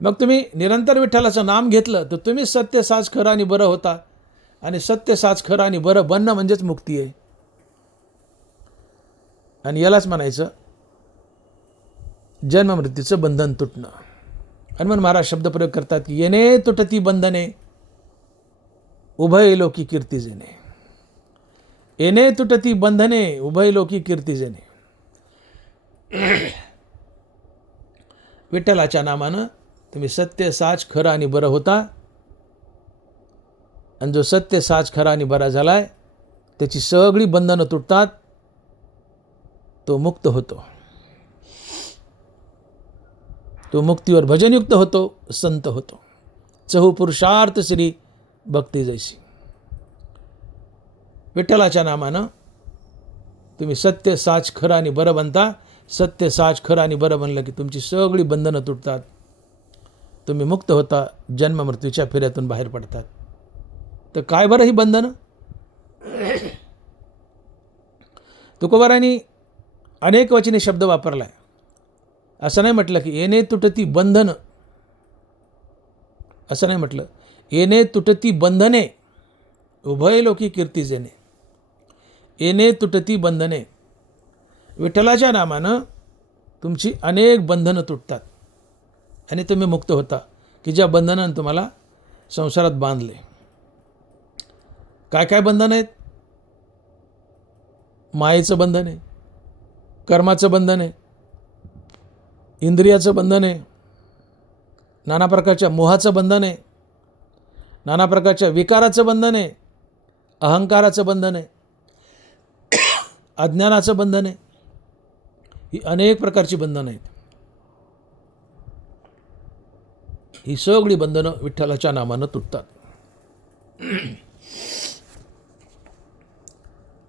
मग तुम्ही निरंतर विठ्ठलाचं नाम घेतलं तर तुम्ही सत्य, साच, खरं आणि बरं होता. आणि सत्य, साच, खरं आणि बरं बनणं म्हणजेच मुक्ती आहे. आणि यालाच म्हणायचं जन्ममृत्यूचं बंधन तुटणं. आणि म्हणून महाराज शब्दप्रयोग करतात की येणे तुटती बंधने उभय लोकी कीर्ती जेणे. येणे तुटती बंधने उभय लोकी कीर्ती जेणे. विठ्ठलाच्या नामानं तुम्ही सत्य, साच, खरं आणि बरं होता. आणि जो सत्य साच खरा आणि बरा झाला आहे त्याची सगळी बंधनं तुटतात, तो मुक्त होतो, तो मुक्तीवर भजनयुक्त होतो, संत होतो. चहू पुरुषार्थ श्री भक्ती जैसी. विठ्ठलाच्या नामानं तुम्ही सत्य साच खरं आणि बरं बनता. सत्य साच खरं आणि बरं बनलं की तुमची सगळी बंधनं तुटतात, तुम्ही मुक्त होता, जन्म मृत्यूच्या फेऱ्यातून बाहेर पडतात. तर काय बरं ही बंधनं? तुकोबारांनी अनेक वचनी शब्द वापरला आहे. असं नाही म्हटलं की येणे तुटती बंधनं, असं नाही म्हटलं. येणे तुटती बंधने उभय लोकी कीर्ती जेणे. येणे तुटती बंधने. विठ्ठलाच्या नामानं तुमची अनेक बंधनं तुटतात आणि तुम्ही मुक्त होता, की ज्या बंधनानं तुम्हाला संसारात बांधले. काय काय बंधन आहेत? मायेचं बंधन आहे, कर्माचं बंधन आहे, इंद्रियाचं बंधन आहे, नाना प्रकारच्या मोहाचं बंधन आहे, नाना प्रकारच्या विकाराचं बंधन आहे, अहंकाराचं बंधन आहे, अज्ञानाचं बंधन आहे. ही अनेक प्रकारची बंधनं आहेत. ही सगळी बंधनं विठ्ठलाच्या नामानं तुटतात.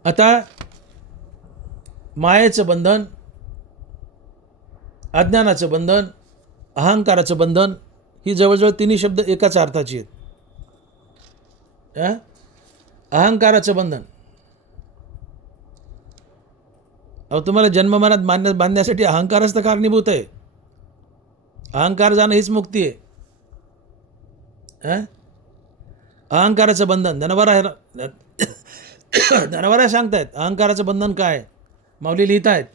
आता मायेचं बंधन, अज्ञानाचं बंधन, अहंकाराचं बंधन, ही जवळजवळ तिन्ही शब्द एकाच अर्थाची आहेत. अहंकाराचं बंधन, अहो तुम्हाला जन्ममरणात बांधण्यासाठी अहंकारच तर कारणीभूत आहे. अहंकार जाणं हीच मुक्ती आहे. अहंकाराचं बंधन धनवरा सांगतायत. अहंकाराचं बंधन काय? माऊली लिहित आहेत,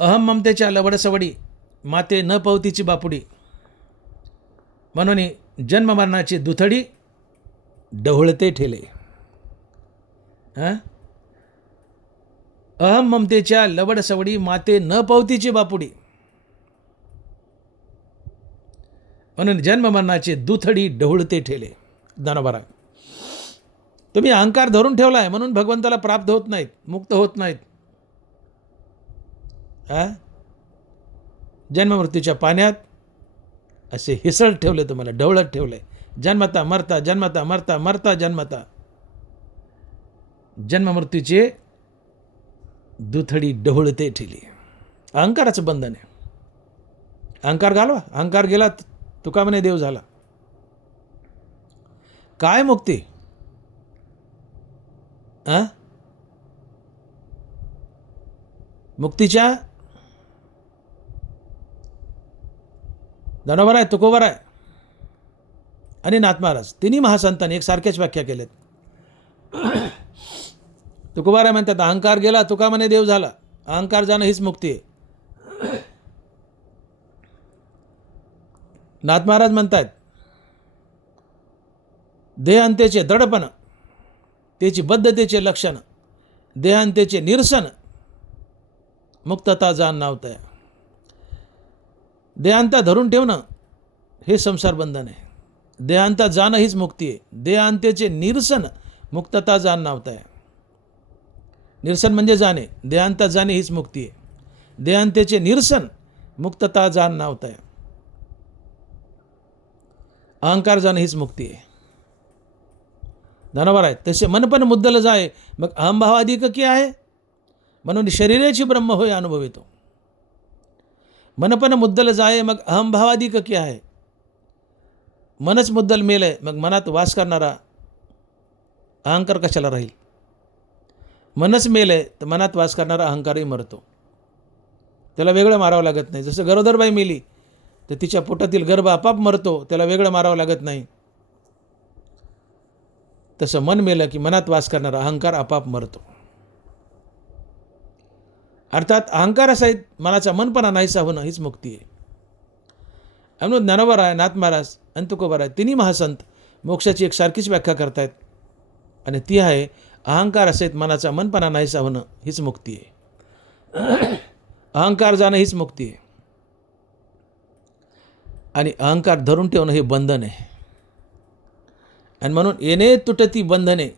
अहम ममतेच्या लवडसवडी माते न पवतीची बापुडी, म्हणून जन्ममरणाची दुथडी ढवळते ठेले. अहम ममतेच्या लवड सवडी माते न पवतीची बापुडी, म्हणून जन्ममरणाचे दुथडी ढवळते ठेले. दानवरा, तुम्ही अहंकार धरून ठेवला आहे म्हणून भगवंताला प्राप्त होत नाहीत, मुक्त होत नाहीत. जन्ममृत्यूच्या पाण्यात असे हिसळत ठेवले, तुम्हाला ढवळत ठेवले. जन्मता मरता, जन्मता मरता, मरता जन्मता. जन्ममृत्यूचे दुथडी ढवळते ठेली. अहंकाराचं बंधन आहे. अहंकार घालवा, अहंकार गेला तुका म्हणे देव झाला. काय मुक्ती? मुक्तीच्या धनोबर आहे, तुकोबर आहे आणि नाथ महाराज तिन्ही महासंतांनी एक सारख्याच व्याख्या केल्यात. तुकोबाराय म्हणतात अहंकार गेला तुका म्हणे देव झाला. अहंकार जाणं हीच मुक्ती आहे. नाथ महाराज म्हणतात देहांतेचे दडपण, त्याची बद्धतेचे लक्षण, देहांतेचे निरसन, मुक्तता जाण नावतया. देहांता धरून ठेवणं हे संसार बंधन आहे. देहांता जाणं हीच मुक्ती आहे. देहांतेचे निरसन, मुक्तता जाण नावतया. निरसन म्हणजे जाणे, देहांता जाणे हीच मुक्ती आहे. देहांतेचे निरसन, मुक्तता जाण नावतया. अहंकार जाणं हीच मुक्ती आहे. धनवर आहे तसे मन पण मुद्दल जाय, मग अहंभाव अधिक की आहे, म्हणून शरीराची ब्रह्म होय अनुभवितो. मन पण मुद्दल जाय मग अहंभाव अधिक की आहे. मनच मुद्दल मेलय, मग मनात वास करणारा अहंकार कशाला राहील. मनच मेलय तर मनात वास करणारा अहंकारही मरतो. त्याला वेगळं मारावं लागत नाही. जसं गरोदरबाई मेली तर तिच्या पोटातील गर्भ आपाप मरतो, त्याला वेगळं मारावं लागत नाही. तसं मन मेलं की मनात वास करणारा अहंकार आपाप मरतो. अर्थात अहंकार सहित मनाचा मनपणा नाहीसा होणं हीच मुक्ती आहे. म्हणून ज्ञानोबा आहे, नाथ महाराज आणि तुकोबा आहे, तिन्ही महासंत मोक्षाची एक सारखीच व्याख्या करतायत आणि ती आहे अहंकार सहित मनाचा मनपणा नाहीसा होणं हीच मुक्ती आहे. अहंकार जाणं हीच मुक्ती आहे आणि अहंकार धरून ठेवणं हे बंधन आहे. आणि म्हणून येणे तुटती बंधने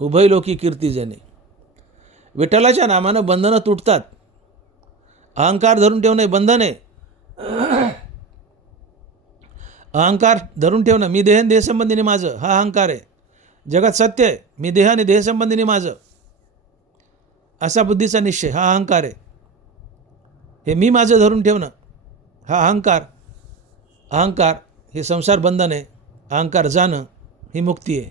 उभयलोकी कीर्ती जने. विठ्ठलाच्या नामानं बंधनं तुटतात. अहंकार धरून ठेवणे बंधन आहे. अहंकार धरून ठेवणं, मी देह आणि देहसंबंधीने माझं, हा अहंकार आहे. जगात सत्य आहे, मी देह आणि देहसंबंधीने माझं, असा बुद्धीचा निश्चय, हा अहंकार आहे. हे मी माझं धरून ठेवणं, हा अहंकार. अहंकार हे संसार बंधन आहे. अहंकार जाणं ही मुक्ती आहे.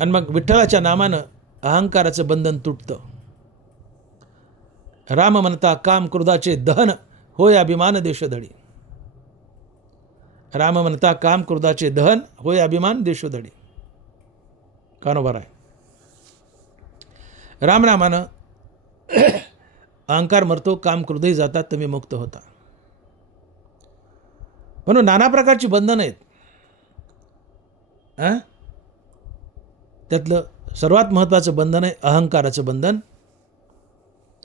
आणि मग विठ्ठलाच्या नामानं अहंकाराचं बंधन तुटतं. राम म्हणता काम क्रोधाचे दहन होय अभिमान देशोधडी. राम म्हणता काम क्रोधाचे दहन होय अभिमान देशोधडी. कानोबार आहे. रामनामानं अहंकार मरतो, काम क्रोधही जातात, तुम्ही मुक्त होता. म्हणून नाना प्रकारची बंधनं आहेत. त्यातलं सर्वात महत्त्वाचं बंधन आहे अहंकाराचं बंधन,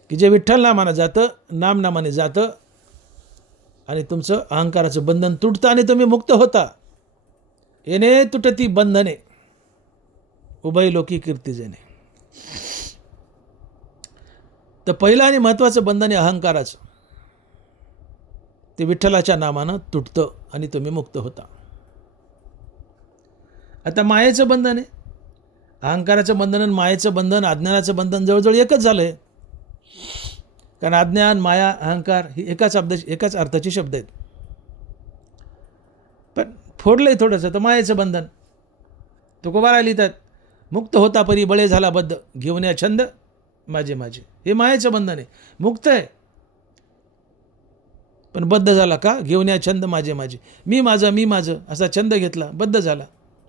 की जे विठ्ठल नामानं जातं, नामनामाने जातं आणि तुमचं अहंकाराचं बंधन तुटतं आणि तुम्ही मुक्त होता. येणे तुटती बंधने उभयलोकी कीर्ती जने. तर पहिलं आणि महत्त्वाचं बंधन आहे अहंकाराचं. ते विठ्ठलाच्या नामानं तुटतं आणि तुम्ही मुक्त होता. आता मायेचं बंधन आहे. अहंकाराचं बंधन आणि मायेचं बंधन, अज्ञानाचं बंधन जवळजवळ एकच झालं आहे. कारण अज्ञान, माया, अहंकार ही एकाच अर्थाचे शब्द आहेत. पण फोडलं आहे थोडंसं तर मायेचं बंधन. तुकोबारा लिहितात, मुक्त होता परी बळे झाला बद्ध, घेऊन या छंद माझे माझे. हे मायेचं बंधन आहे. मुक्त आहे पण बद्ध झाला का? घेऊन या छंद माझे माझे. मी माझं असा छंद घेतला, बद्ध झाला.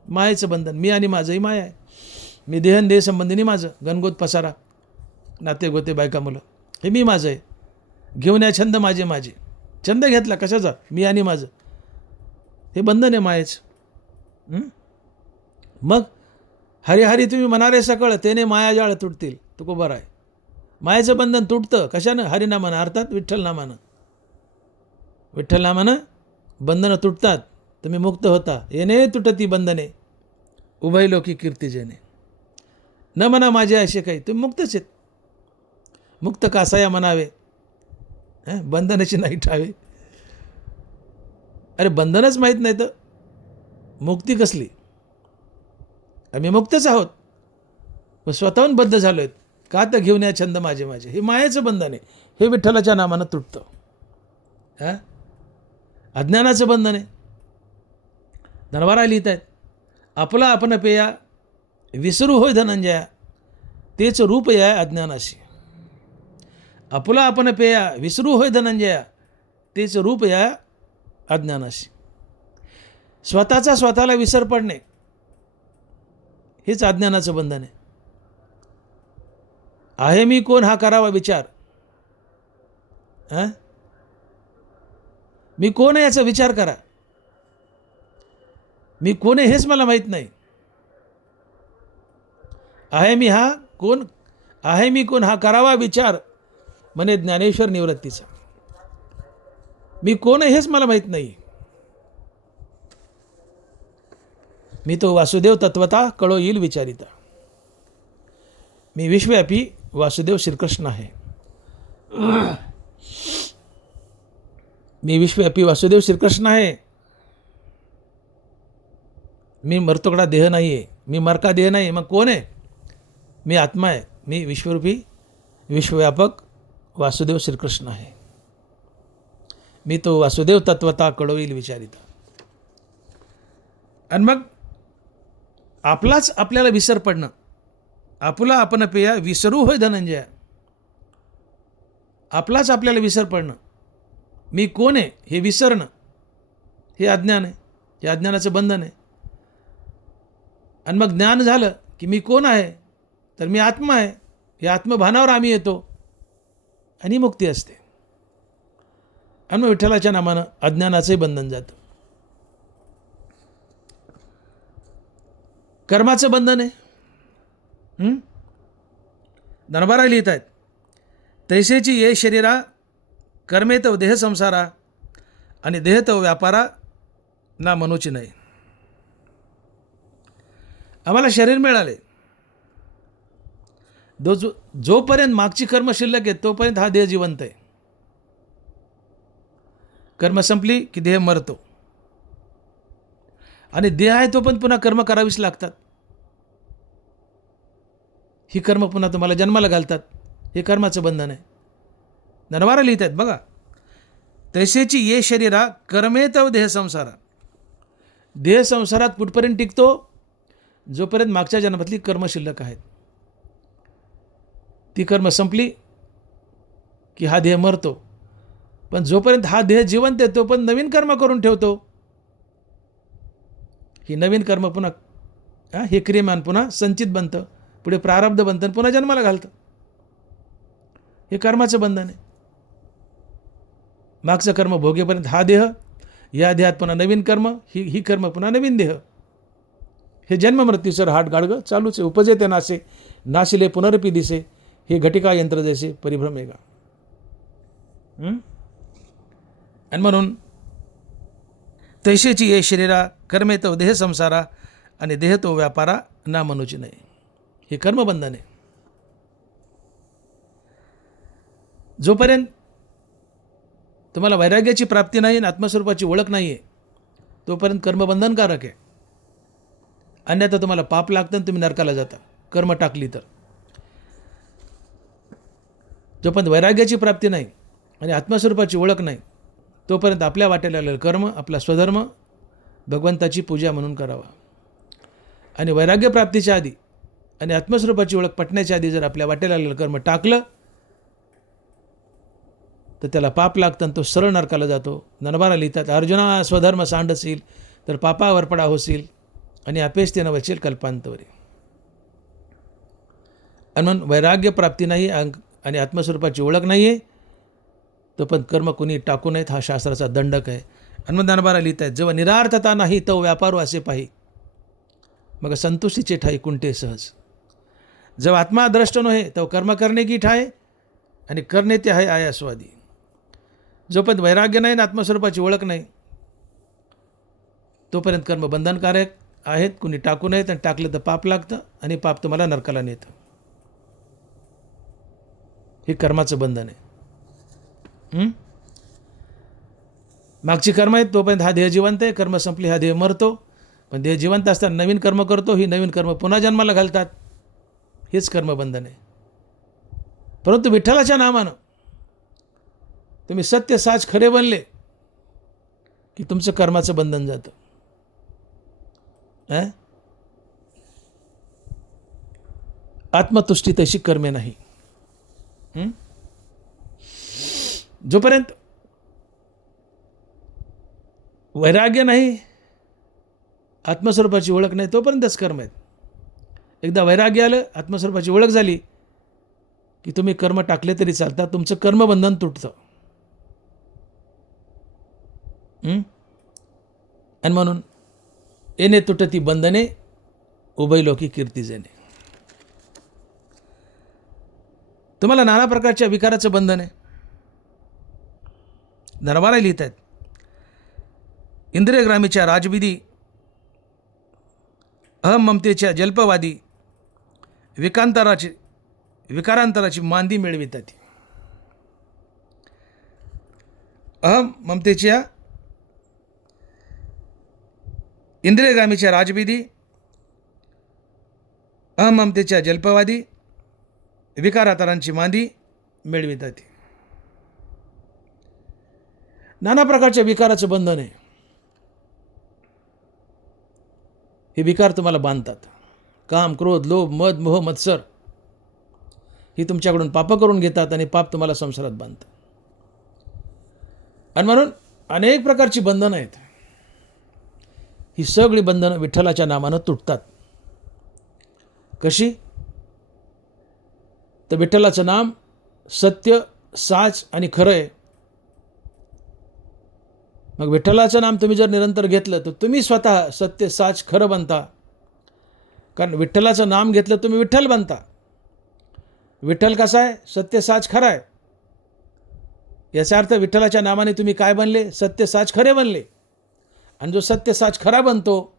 मायेचं बंधन. मी आणि माझं ही माया आहे. मी देहन देह संबंधिनी माझं, गणगोत पसारा, नाते गोते बायका मुलं, हे मी माझं आहे. घेऊन या छंद माझे माझे. छंद घेतला कशाचा? मी आणि माझं. हे बंधन आहे मायेचं. मग हरिहरी तुम्ही म्हणारे सकळ, तेने मायाजाळ तुटतील. तुकोबार आहे. मायेचं बंधन तुटतं कशानं? हरिनामानं, अर्थात विठ्ठल नामानं. विठ्ठल नामानं बंधनं तुटतात, तुम्ही मुक्त होता. येणे तुटती बंधने उभयलोकी कीर्ती जने. न म्हणा माझे असे काही, तुम्ही मुक्तच आहेत. मुक्त कासाया म्हणावे, बंधनाची नाही ठावे. अरे बंधनच माहीत नाही तर मुक्ती कसली? आम्ही मुक्तच आहोत, पण स्वतःहून बद्ध झालो आहेत. का? तर घेऊन या छंद माझे माझे. हे मायेचं बंधन आहे. हे विठ्ठलाच्या नामानं तुटतं. अज्ञानाचं बंधन आहे. धनवारा लिहित आहेत, आपला आपण पेया विसरू होय धनंजया, तेच रूप या अज्ञानाशी. आपला आपण पेया विसरू होय धनंजया, तेच रूप या अज्ञानाशी. स्वतःचा स्वतःला विसर पडणे हेच अज्ञानाचं बंधन आहे. आहे मी कोण हा करावा विचार. मी कोण आहे याचा विचार करा. मी कोण आहे हेच मला माहीत नाही. आहे मी कोण हा करावा विचार, म्हणे ज्ञानेश्वर निवृत्तीचा. मी कोण आहे हेच मला माहीत नाही. मी तो वासुदेव तत्वता कळो येईल विचारिता. मी विश्वव्यापी वासुदेव श्रीकृष्ण आहे. मी विश्वव्यापी वासुदेव श्रीकृष्ण आहे. मी मरतोकडा देह नाही आहे, मी मरका देह नाही. मग कोण आहे? मी आत्मा आहे. मी विश्वरूपी विश्वव्यापक वासुदेव श्रीकृष्ण आहे. मी तो वासुदेव तत्वता कळविल विचारिता. आणि मग आपलाच आपल्याला विसर पडणं, आपला आपण पेया विसरू होय धनंजया. आपलाच आपल्याला विसर पडणं, मी कोण आहे हे विसरणं, हे अज्ञान आहे. हे अज्ञानाचं बंधन आहे. आणि मग ज्ञान झालं की मी कोण आहे, तर मी आत्मा आहे. या आत्मभानावर आम्ही येतो आणि मुक्ती असते. आणि मग विठ्ठलाच्या नामानं अज्ञानाचंही बंधन जातं. कर्माचं बंधन आहे. दनबारा लिहित आहेत, तैसेची ये शरीरा कर्मे तव देह संसारा, आणि देह तव व्यापारा ना मनोची नाही. आम्हाला शरीर मिळाले, जोपर्यंत मागची कर्म शिल्लक आहे तोपर्यंत हा देह जिवंत आहे. कर्म संपली की देह मरतो, आणि देह आहे तो पण पुन्हा कर्म करावीच लागतात. ही कर्म पुन्हा तुम्हाला जन्माला घालतात. हे कर्माचं बंधन आहे. नरवारा लिहित आहेत बघा, तैसेची ये शरीरा कर्मे तव देह संसारा. देह संसारात कुठपर्यंत टिकतो? जोपर्यंत मागच्या जन्मातली कर्म शिल्लक आहेत. ती कर्म संपली की हा देह मरतो, पण जोपर्यंत हा देह जिवंत आहे तो पण नवीन कर्म करून ठेवतो. ही नवीन कर्म पुन्हा हे क्रियमान पुन्हा संचित बनतं, पुढे प्रारब्ध बनतं, पुन्हा जन्माला घालतं. हे कर्माचं बंधन आहे. मागचं कर्म भोगेपर्यंत हा देह, या देहात पुन्हा नवीन कर्म, ही कर्म पुन्हा नवीन देह. हे जन्म मृत्यूसर हाट गाडगं चालूच आहे. उपजेते नासे, नाशिले पुनरपी दिसे, हे घटिका यंत्र जैसे परिभ्रमेगा. आणि म्हणून तैसेची ये शरीरा कर्मे तो देह संसारा, आणि देह तो व्यापारा ना मनुची नाही. हे कर्मबंधन आहे. जोपर्यंत तुम्हाला वैराग्याची प्राप्ती नाही आणि आत्मस्वरूपाची ओळख नाही आहे तोपर्यंत कर्मबंधनकारक आहे. अन्यथा तुम्हाला पाप लागतं आणि तुम्ही नरकाला जाता कर्म टाकली तर. जोपर्यंत वैराग्याची प्राप्ती नाही आणि आत्मस्वरूपाची ओळख नाही तोपर्यंत आपल्या वाटेला आलेलं कर्म, आपला स्वधर्म भगवंताची पूजा म्हणून करावा. आणि वैराग्य प्राप्तीच्या आधी आणि आत्मस्वरूपाची ओळख पटण्याच्या आधी जर आपल्या वाटेला आलेलं कर्म टाकलं तर त्याला पाप लागतं आणि तो सरळ नरकाला जातो. नरवारा लिहितात, अर्जुना स्वधर्म सांडसील तर पापावर पडा होशील, आणि अपेस ते नवचेल कल्पांतवरी. आणि म्हणून वैराग्य प्राप्ती नाही आणि आत्मस्वरूपाची ओळख नाही आहे तो पण कर्म कोणी टाकू नयेत, हा शास्त्राचा दंडक आहे. आणि मग नरवारा लिहित आहेत, जेव्हा निरार्थता नाही तो व्यापारू असे पाही, मग संतुष्टीचे ठाई कुंटे सहज. जेव्हा आत्मा द्रष्ट नव्हे तेव्हा कर्म करणे की ठाय, आणि करणे ते आहे आयास्वादी. जोपर्यंत वैराग्य नाही आणि आत्मस्वरूपाची ओळख नाही तोपर्यंत कर्म बंधनकारक आहेत, कुणी टाकू नयेत, आणि टाकलं तर पाप लागतं आणि पाप तुम्हाला नरकाला नेतं. हे कर्माचं बंधन आहे. मागची कर्म आहेत तोपर्यंत हा देह जिवंत आहे, कर्म संपली हा देह मरतो. पण देह जिवंत असताना नवीन कर्म करतो, ही नवीन कर्म पुन्हा जन्माला घालतात. हेच कर्मबंधन आहे. परंतु विठ्ठलाच्या नामानं तुम्ही सत्य साच खरे बनले की तुमचं कर्माचं बंधन जातं. आत्मतुष्टी तशी कर्मे नाही. जोपर्यंत वैराग्य नाही, आत्मस्वरूपाची ओळख नाही तोपर्यंतच कर्म आहेत. एकदा वैराग्य आलं, आत्मस्वरूपाची ओळख झाली की तुम्ही कर्म टाकले तरी चालतात, तुमचं कर्मबंधन तुटतं. आणि म्हणून येणे तुटती बंधने, उभयलोकी कीर्ती जेणे. तुम्हाला नाना प्रकारच्या विकाराचं बंधन आहे. नरवारा लिहित आहेत, इंद्रियग्रामीच्या राजविधी, अहम ममतेच्या जल्पवादी, विकारांतराची मांदी मिळवितात. अहम ममतेच्या इंद्रियगामीच्या राजविधी, अहम ममतेच्या जल्पवादी, विकारांतरांची मांदी मिळवितात. नाना प्रकारच्या विकाराचं बंधन आहे. हे विकार तुम्हाला बांधतात. काम, क्रोध, लोभ, मद, मोह, मत्सर ही तुमच्याकडून पाप करून घेतात आणि पाप तुम्हाला संसारात बांधतात. आणि म्हणून अनेक प्रकारची बंधनं आहेत. ही सगळी बंधनं विठ्ठलाच्या नामानं तुटतात. कशी? तर विठ्ठलाचं नाम सत्य, साच आणि खरं आहे. मग विठ्ठलाचं नाम तुम्ही जर निरंतर घेतलं तर तुम्ही स्वतः सत्य, साच, खरं बनता. कारण विठ्ठलाचं नाम घेतलं तुम्ही विठ्ठल बनता. विठ्ठल कसा आहे? सत्य, साच, खरा आहे. याचा अर्थ विठ्ठलाच्या नामाने तुम्ही काय बनले? सत्य, साच, खरे बनले. आणि जो सत्य, साच, खरा बनतो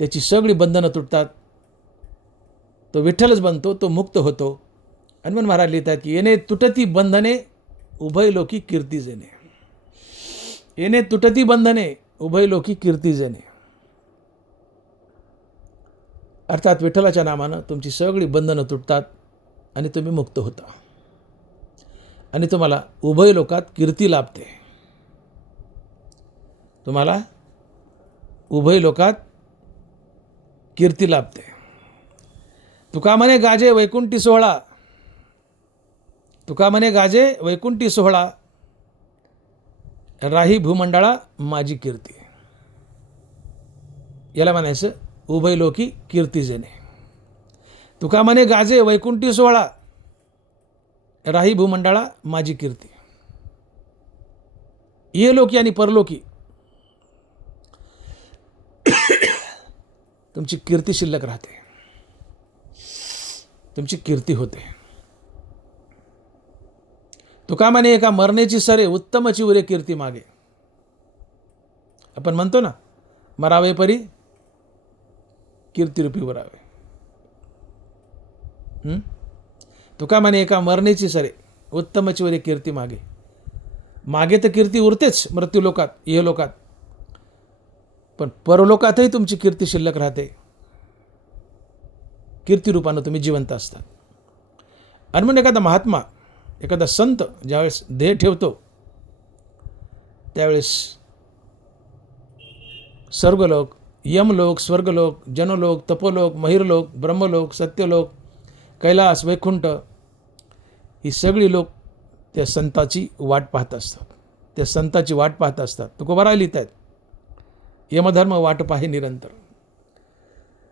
त्याची सगळी बंधनं तुटतात, तो विठ्ठलच बनतो, तो मुक्त होतो. हनुमान महाराज लिहितात की येणे तुटती बंधने उभयलोकी कीर्ती जेणे. येणे तुटती बंधने उभयलोकी कीर्ती जेणे. अर्थात विठ्ठलाच्या नामानं तुमची सगळी बंधनं तुटतात आणि तुम्ही मुक्त होता आणि तुम्हाला उभय लोकात कीर्ती लाभते. तुम्हाला उभय लोकात कीर्ती लाभते. तुका म्हणे गाजे वैकुंठी सोहळा, तुका म्हणे गाजे वैकुंठी सोहळा, राही भूमंडळा माझी कीर्ती. याला म्हणायचं उभयलोकी कीर्ती जेणे. तुका म्हणे गाजे वैकुंठी सोहळा, राही भूमंडळा माझी कीर्ती. ये लोकी आणि परलोकी तुमची कीर्ती शिल्लक राहते, तुमची कीर्ती होते. तुका म्हणे एका मरण्याची सरे उत्तमची उरे कीर्ती मागे. आपण म्हणतो ना, मरावे परी कीर्तिरूपी उरावे. तुका म्हणे एका मरण्याची सरे उत्तमची उरे कीर्ती मागे. मागे तर कीर्ती उरतेच मृत्यू लोकात, इह लोकात, पण परलोकातही तुमची कीर्ती शिल्लक राहते. कीर्तिरूपानं तुम्ही जिवंत असतात. आणि म्हणून एखादा महात्मा, एखादा संत ज्यावेळेस देह ठेवतो त्यावेळेस सर्वलोक, यमलोक, स्वर्गलोक, जनलोक, तपोलोक, महिरलोक, ब्रह्मलोक, सत्यलोक, कैलास, वैकुंठ ही सगळी लोक त्या संताची वाट पाहत असतात. त्या संताची वाट पाहत असतात. तुकोबाराय लिहित आहेत, यमधर्म वाट पाहे निरंतर.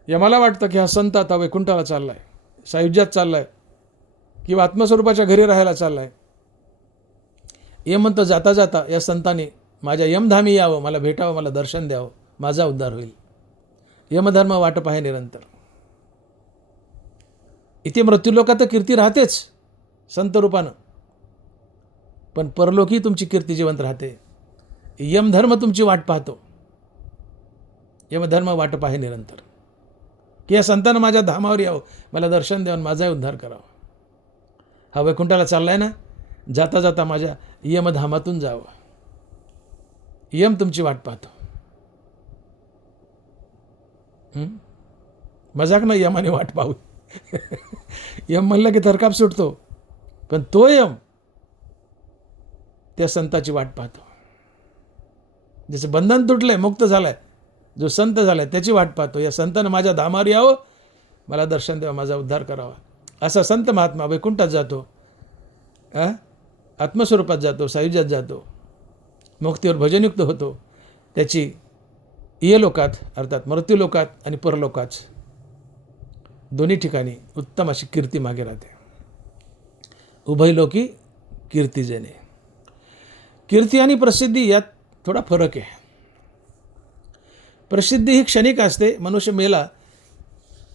यमाला वाटतं की हा संत आता वैकुंठाला चालला आहे, सायुज्यात चालला आहे किंवा आत्मस्वरूपाच्या घरी राहायला चालला आहे. यम म्हणतं जाता जाता या संताने माझ्या यमधामी यावं, मला भेटावं, मला दर्शन द्यावं, माझा उद्धार होईल. यमधर्म वाट पाहे निरंतर. इथे मृत्यूलोकात कीर्ती राहतेच संत रूपानं, पण परलोकी तुमची कीर्ती जिवंत राहते. यमधर्म तुमची वाट पाहतो. यमधर्म वाट पाहे निरंतर की या संतानं माझ्या धामावर यावं, मला दर्शन द्यावं, माझाही उद्धार करावा. हा वैकुंठाला चाललाय ना, जाता जाता माझ्या यमधामातून जावं. यम तुमची वाट पाहतो. मजाक नाही यमाने वाट पाहू. यम म्हणलं की थरकाप सुटतो, पण तो यम त्या संताची वाट पाहतो. ज्याचं बंधन तुटलंय, मुक्त झालाय, जो संत झालाय त्याची वाट पाहतो. या संतानं माझ्या धामावर यावं, मला दर्शन द्यावं, माझा उद्धार करावा. असा संत महात्मा वैकुंठात जातो, आत्मस्वरूपात जातो, सायुज्यात जातो, मुक्तीवर भजनयुक्त होतो. त्याची इहलोकात अर्थात मृत्यूलोकात आणि परलोकात दोन्ही ठिकाणी उत्तम अशी कीर्ती मागे राहते. उभयलोकी कीर्ती जेणे. कीर्ती आणि प्रसिद्धी यात थोडा फरक आहे. प्रसिद्धी ही क्षणिक असते. मनुष्य मेला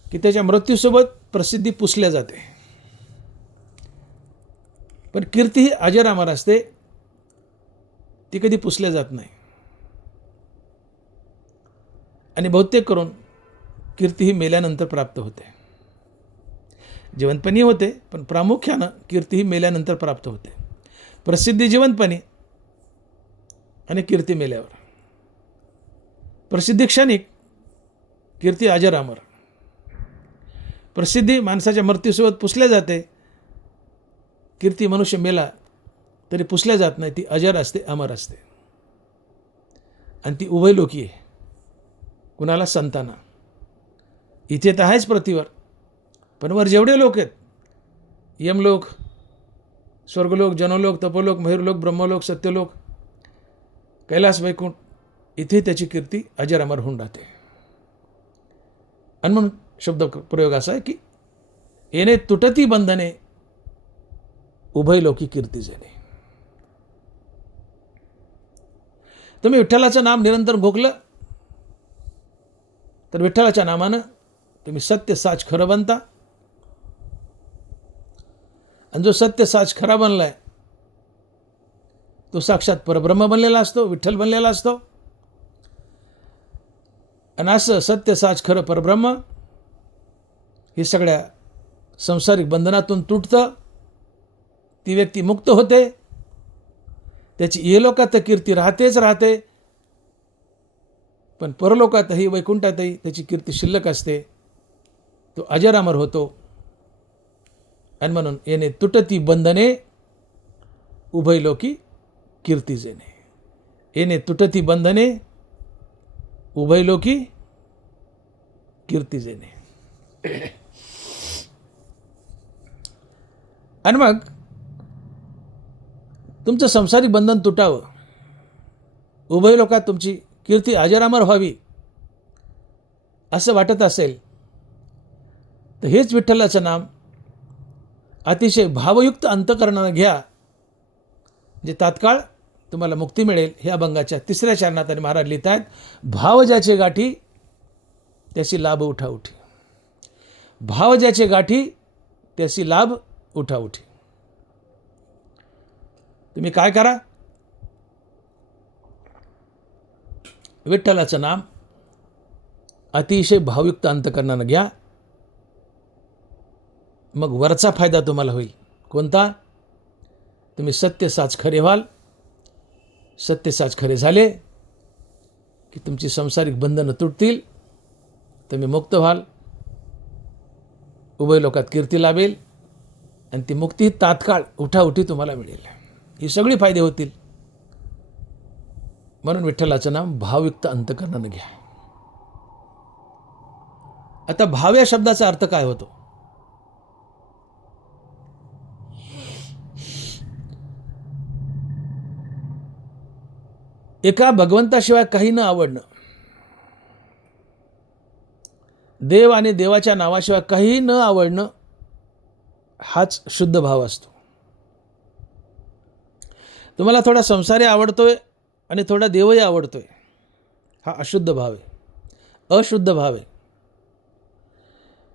की त्याच्या मृत्यूसोबत प्रसिद्धी पुसल्या जाते. पण कीर्ती ही अजरामर असते, ती कधी पुसल्या जात नाही. आणि बहुतेक करून कीर्ती ही मेल्यानंतर प्राप्त होते. जिवंतपणी होते, पण प्रामुख्यानं कीर्ती ही मेल्यानंतर प्राप्त होते. प्रसिद्धी जिवंतपणी आणि कीर्ती मेल्यावर. प्रसिद्धी क्षणिक, कीर्ती अजरामर. प्रसिद्धी माणसाच्या मृत्यूसोबत पुसल्या जाते, कीर्ती मनुष्य मेला तरी पुसल्या जात नाही, ती अजर असते, अमर असते. आणि ती उभयलोकी आहे. कुणाला? संतांना. इथे तर आहेच पृथ्वीवर, पण वर जेवढे लोक आहेत, यमलोक, स्वर्गलोक, जनलोक, तपोलोक, महिरलोक, ब्रह्मलोक, सत्यलोक, कैलास, वैकुंठ, इथे त्याची कीर्ती अजर अमर होऊन राहते. आणि म्हणून शब्द प्रयोग असा आहे की येणे तुटती बंधने उभयलोकी कीर्ती जेणे. तुम्ही विठ्ठलाचं नाम निरंतर घोकलं तर विठ्ठलाच्या नामानं तुम्ही सत्य साच खरं बनता. आणि जो सत्य साच खरा बनलाय तो साक्षात परब्रह्म बनलेला असतो, विठ्ठल बनलेला असतो. आणि असं सत्य साच खरं परब्रह्म हे सगळ्या संसारिक बंधनातून तुटतं, ती व्यक्ती मुक्त होते, त्याची इहलोकात कीर्ती राहतेच राहते, पण परलोकातही वैकुंठातही त्याची कीर्ती शिल्लक असते, तो अजरामर होतो. आणि म्हणून येणे तुटती बंधने उभयलोकी कीर्ती जेणे. येणे तुटती बंधने उभयलोकी कीर्ती जेणे. आणि मग तुमचं संसारिक बंधन तुटावं, उभय लोकात तुमची कीर्ती अजरामर व्हावी असं वाटत असेल तर हेच विठ्ठलाचं नाम अतिशय भावयुक्त अंतःकरणानं घ्या, जे तात्काळ तुम्हाला मुक्ती मिळेल. हे अभंगाच्या 3ऱ्या चरणात आणि महाराज लिहितात, भाव ज्याचे गाठी त्याची लाभ उठाउठी. भाव ज्याचे गाठी त्याची लाभ उठाउठी. तुम्ही काय करा, विठ्ठलाचं नाम अतिशय भावयुक्त अंतःकरणानं घ्या. मग वरचा फायदा तुम्हाला होईल. कोणता? तुम्ही सत्य साच खरे व्हाल. सत्य साच खरे झाले की तुमची संसारिक बंधनं तुटतील, तुम्ही मुक्त व्हाल, उभय लोकात कीर्ती लाभेल आणि ती मुक्ती तात्काळ उठाउठी तुम्हाला मिळेल. ही सगळी फायदे होतील. म्हणून विठ्ठलाचं नाम भावयुक्त अंतःकरणानं घ्या. आता भाव या शब्दाचा अर्थ काय होतो? एका भगवंताशिवाय काही न आवडणं, देव आणि देवाच्या नावाशिवाय काही न आवडणं, हाच शुद्ध भाव असतो. तुम्हाला थोडा संसारी आवडतोय आणि थोडा देवही आवडतोय, हा अशुद्ध भाव आहे, अशुद्ध भाव आहे.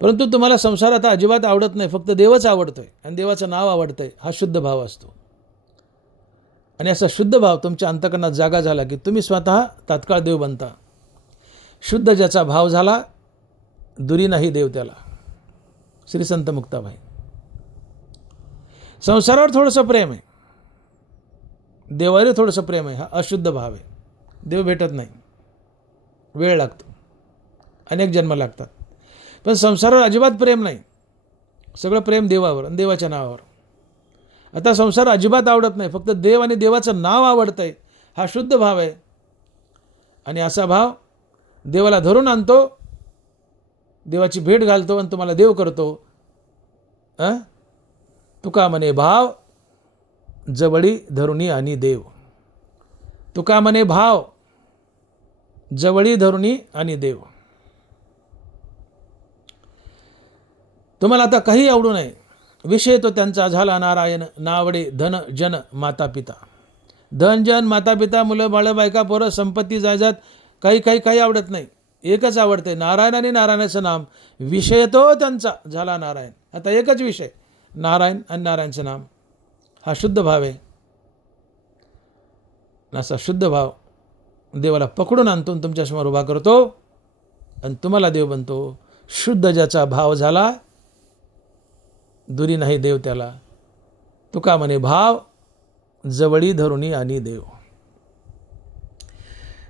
परंतु तुम्हाला संसार आता अजिबात आवडत नाही, फक्त देवच आवडतोय आणि देवाचं नाव आवडतंय, हा शुद्ध भाव असतो. आणि असा शुद्ध भाव तुमच्या अंतःकरणात जागा झाला की तुम्ही स्वतः तात्काळ देव बनता. शुद्ध ज्याचा भाव झाला, दुरी नाही देव त्याला. श्री संत मुक्ताबाई. संसारावर थोडंसं प्रेम आहे, देवावर थोडंसं प्रेम आहे, हा अशुद्ध भाव आहे. देव भेटत नाही, वेळ लागतो, अनेक जन्म लागतात. पण संसारावर अजिबात प्रेम नाही, सगळं प्रेम देवावर आणि देवाच्या नावावर. आता संसार अजिबात आवडत नाही, फक्त देव आणि देवाचं नाव आवडतंय, हा शुद्ध भाव आहे. आणि असा भाव देवाला धरून आणतो, देवाची भेट घालतो आणि तुम्हाला देव करतो. तुका म्हणे भाव जवळी धरुणी आणि देव. तुका म्हणे भाव जवळी धरुणी आणि देव. तुम्हाला आता काही आवडू नये, विषय तो त्यांचा झाला नारायण, नावडे धन जन माता पिता. धन जन माता पिता, मुलं बाळ बायका पोरं संपत्ती जायजात काही काही काही आवडत नाही, एकच आवडते, नारायण आणि नारायणाचं नाम. विषय तो त्यांचा झाला नारायण. आता एकच विषय, नारायण आणि नारायणचं नाम. हा शुद्ध भाव आहे. असा शुद्ध भाव देवाला पकडून आणतो, तुमच्यासमोर उभा करतो आणि तुम्हाला देव बनतो. शुद्ध ज्याचा भाव झाला, दुरी नाही देव त्याला. तुका म्हणे भाव जवळी धरुणी आणि देव.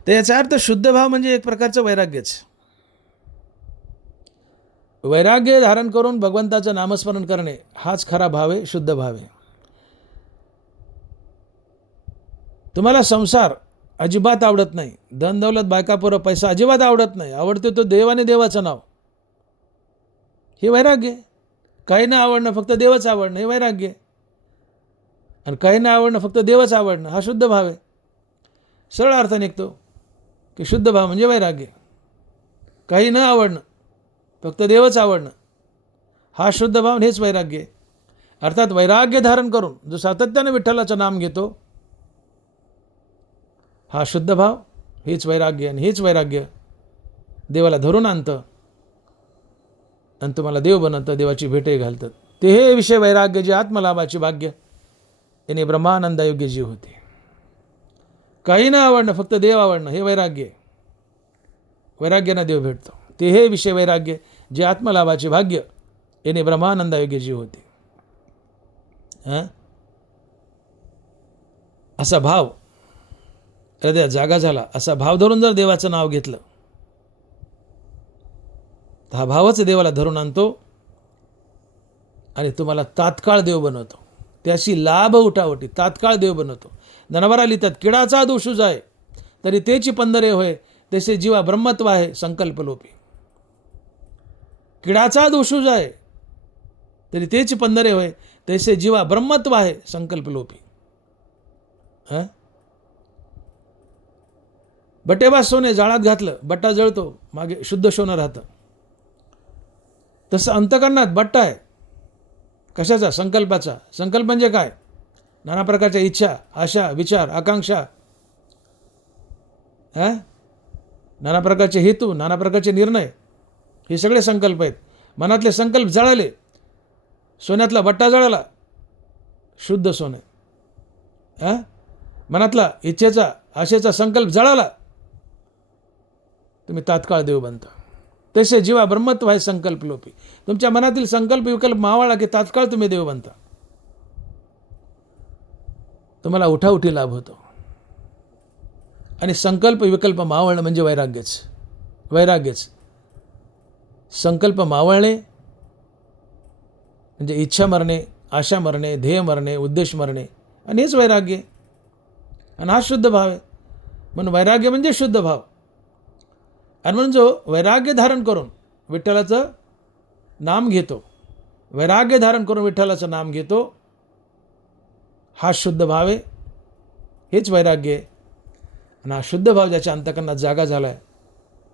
तर याचा अर्थ शुद्ध भाव म्हणजे एक प्रकारचं वैराग्यच. वैराग्य धारण करून भगवंताचं नामस्मरण करणे, हाच खरा भाव आहे, शुद्ध भाव आहे. तुम्हाला संसार अजिबात आवडत नाही, धन दौलत बायका पोरं पैसा अजिबात आवडत नाही, आवडते तो देव आणि देवाचं नाव, हे वैराग्य. काही नाही आवडणं, फक्त देवच आवडणं, हे वैराग्य. आणि काही नाही आवडणं, फक्त देवच आवडणं, हा शुद्ध भाव आहे. सरळ अर्थ निघतो की शुद्ध भाव म्हणजे वैराग्य. काही न आवडणं, फक्त देवच आवडणं, हा शुद्ध भाव, हेच वैराग्य. अर्थात वैराग्य धारण करून जो सातत्याने विठ्ठलाचं नाम घेतो, हा शुद्ध भाव, हेच वैराग्य. आणि हेच वैराग्य देवाला धरून आणतं आणि तुम्हाला देव बनवतं, देवाची भेटही घालतात. ते हे विषय वैराग्य जे आत्मलाभाचे भाग्य, याने ब्रह्मानंदायोग्य जीव होते. काही न आवडणं, फक्त देव आवडणं, हे वैराग्य. वैराग्यानं देव भेटतो. ते हे विषय वैराग्य जे आत्मलाभाचे भाग्य येणे ब्रह्मानंदायोग्य जीव होते. असा भाव हृदयात जागा झाला, असा भाव धरून जर देवाचं नाव घेतलं तर हा भावच देवाला धरून आणतो आणि तुम्हाला तात्काळ देव बनवतो. त्याशी लाभ उठावटी तात्काळ देव बनवतो. ननवरा लिहितात, किडाचा दोषू जाय तरी तेची पंधरे होय, तसे जीवा ब्रह्मत्व आहे संकल्पलोपी. किडाचा दोषू जाय तरी तेची पंधरे होय, तसे जीवा ब्रह्मत्व आहे संकल्पलोपी. बटेबा सोने जाळात घातलं, बट्टा जळतो, मागे शुद्ध सोनं राहतं. तसं अंतकरणात बट्टा आहे. कशाचा? संकल्पाचा. संकल्प म्हणजे काय? नाना प्रकारच्या इच्छा, आशा, विचार, आकांक्षा, नाना प्रकारचे हेतू, नाना प्रकारचे निर्णय, हे सगळे संकल्प आहेत. मनातले संकल्प जळाले, सोन्यातला बट्टा जळाला, शुद्ध सोने. मनातला इच्छेचा, आशेचा संकल्प जळाला, तुम्ही तात्काळ देव बनता. तसे जीवा ब्रह्मत्व आहे संकल्पलोपी. तुमच्या मनातील संकल्प विकल्प मावळला की तात्काळ तुम्ही देव बनता. तुम्हाला उठाउठी लाभ होतो. आणि संकल्प विकल्प मावळणं म्हणजे वैराग्यच. वैराग्यच. संकल्प मावळणे म्हणजे इच्छा मरणे, आशा मरणे, ध्येय मरणे, उद्देश मरणे, आणि हेच वैराग्य. आणि हा शुद्ध भाव आहे. म्हणून वैराग्य म्हणजे शुद्ध भाव. आणि म्हणून जो वैराग्य धारण करून विठ्ठलाचं नाम घेतो, वैराग्य धारण करून विठ्ठलाचं नाम घेतो, हा शुद्ध भाव आहे. हेच वैराग्य आहे. आणि हा शुद्ध भाव ज्याच्या अंतकरणात जागा झाला आहे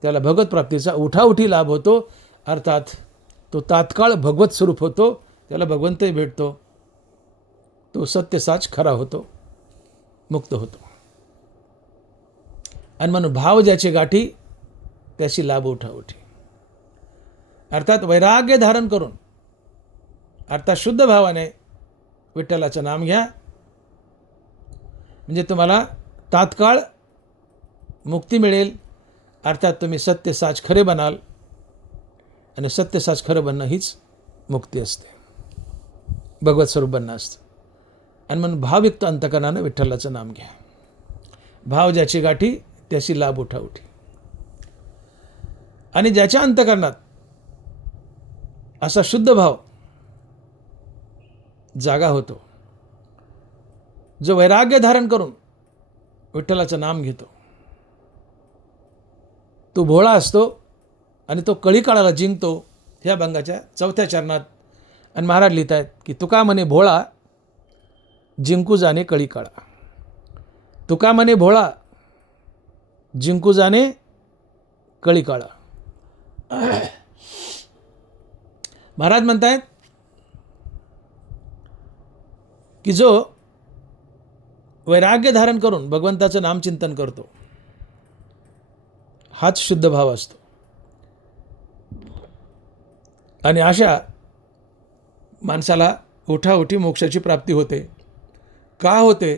त्याला भगवत प्राप्तीचा उठाउठी लाभ होतो. अर्थात तो तात्काळ भगवत स्वरूप होतो. त्याला भगवंतही भेटतो. तो सत्यसाच खरा होतो, मुक्त होतो. आणि म्हणून भाव ज्याचे गाठी त्याची लाभ उठाउठी. अर्थात वैराग्य धारण करून, अर्थात शुद्ध भावाने विठ्ठलाचं नाम घ्या, म्हणजे तुम्हाला तात्काळ मुक्ती मिळेल. अर्थात तुम्ही सत्यसाच खरे बनाल. आणि सत्यसाच खरं बनणं हीच मुक्ती असते, भगवत स्वरूप बनणं असतं. आणि म्हणून भावयुक्त अंतकरणानं विठ्ठलाचं नाम घ्या. भाव ज्याची गाठी त्याची लाभ उठाउठी. आणि ज्याच्या अंतकरणात असा शुद्ध भाव जागा होतो, जो वैराग्य धारण करून विठ्ठलाचं नाम घेतो, तो भोळा असतो आणि तो कळीकाळाला जिंकतो. ह्या भंगाच्या 4थ्या चरणात. आणि महाराज लिहित आहेत की तुका म्हणे भोळा जिंकू जाणे कळीकाळा. तुका म्हणे भोळा जिंकू जाणे कळीकाळा. महाराज म्हणतायत की जो वैराग्य धारण करून भगवंताचं नामचिंतन करतो, हाच शुद्ध भाव असतो. आणि अशा माणसाला उठाउठी मोक्षाची प्राप्ती होते. का होते?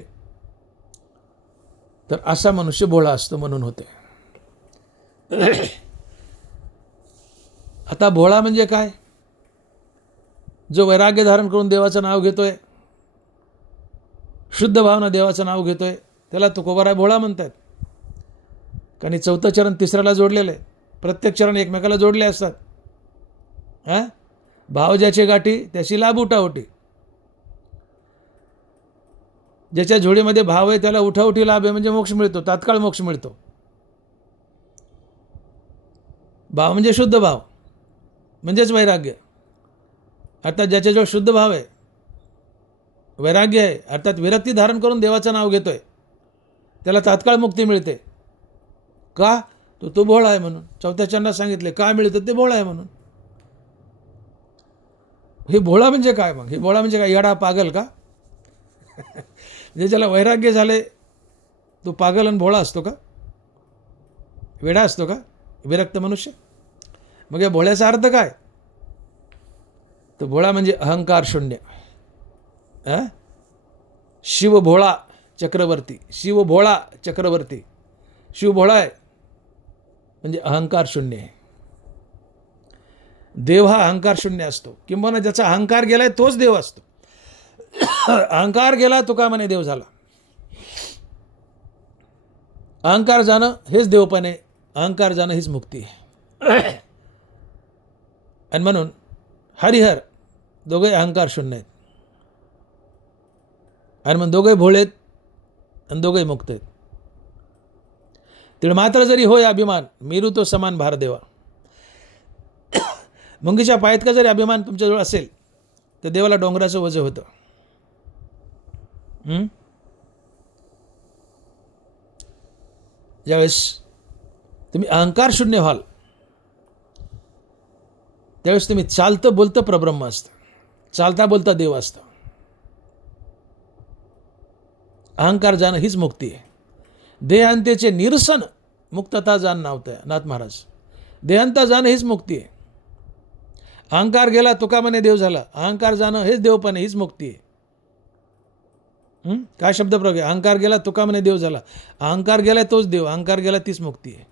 तर असा मनुष्य भोळा असतो म्हणून होते. आता भोळा म्हणजे काय? जो वैराग्य धारण करून देवाचं नाव घेतोय, शुद्ध भावना देवाचं नाव घेतोय, त्याला तुकोबाराय भोळा म्हणतात. कारण 4थं चरण 3ऱ्याला जोडलेलं आहे. प्रत्येक चरण एकमेकाला जोडले असतात. भाव ज्याचे गाठी त्याची लाभ उठाउठी. ज्याच्या झोळीमध्ये भाव आहे त्याला उठाउठी लाभ आहे, म्हणजे मोक्ष मिळतो, तात्काळ मोक्ष मिळतो. भाव म्हणजे शुद्ध भाव म्हणजेच वैराग्य. अर्थात ज्याच्याजवळ शुद्ध भाव आहे, वैराग्य आहे, अर्थात विरक्ती धारण करून देवाचं नाव घेतोय, त्याला तात्काळ मुक्ती मिळते. का? तो भोळा आहे म्हणून. 4थ्या चरणात सांगितले का मिळतं? ते भोळा आहे म्हणून. हे भोळा म्हणजे काय मग? हे भोळा म्हणजे काय? येडा पागल का? ज्याला वैराग्य झाले तो पागल आणि भोळा असतो का? वेडा असतो का विरक्त मनुष्य? मग या भोळ्याचा अर्थ काय? तर भोळा म्हणजे अहंकार शून्य. शिव भोळा चक्रवर्ती. शिव भोळा चक्रवर्ती. शिव भोळा आहे म्हणजे अहंकार शून्य आहे. देव हा अहंकार शून्य असतो, किंबहुना ज्याचा अहंकार गेलाय तोच देव असतो. अहंकार गेला तुका म्हणे देव झाला. अहंकार जाणं हेच देवपण आहे, अहंकार जाणं हीच मुक्ती आहे. आणि म्हणून हरिहर दोघे अहंकार शून्य आहेत, आणि मग दोघे भोळे आहेत आणि दोघे मुक्त आहेत. तिळ मात्र जरी होय अभिमान, मिरू तो समान भार देवा. मुंगीच्या पायात का जरी अभिमान तुमच्याजवळ असेल तर देवाला डोंगराचं वजं होतं. ज्यावेळेस तुम्ही अहंकार शून्य व्हाल त्यावेळेस तुम्ही चालतं बोलतं परब्रह्म असतं, चालता बोलता देव असतं. अहंकार जाणं हीच मुक्ती आहे. देहांतेचे निरसन मुक्तता जाण नावतंय नाथ महाराज. देहांता जाणं हीच मुक्ती आहे. अहंकार गेला तुका म्हणे देव झाला. अहंकार जाणं हेच देवपण आहे, हीच मुक्ती आहे. काय शब्द प्रयोग आहे? अहंकार गेला तुका म्हणे देव झाला. अहंकार गेला तोच देव, अहंकार गेला तीच मुक्ती आहे.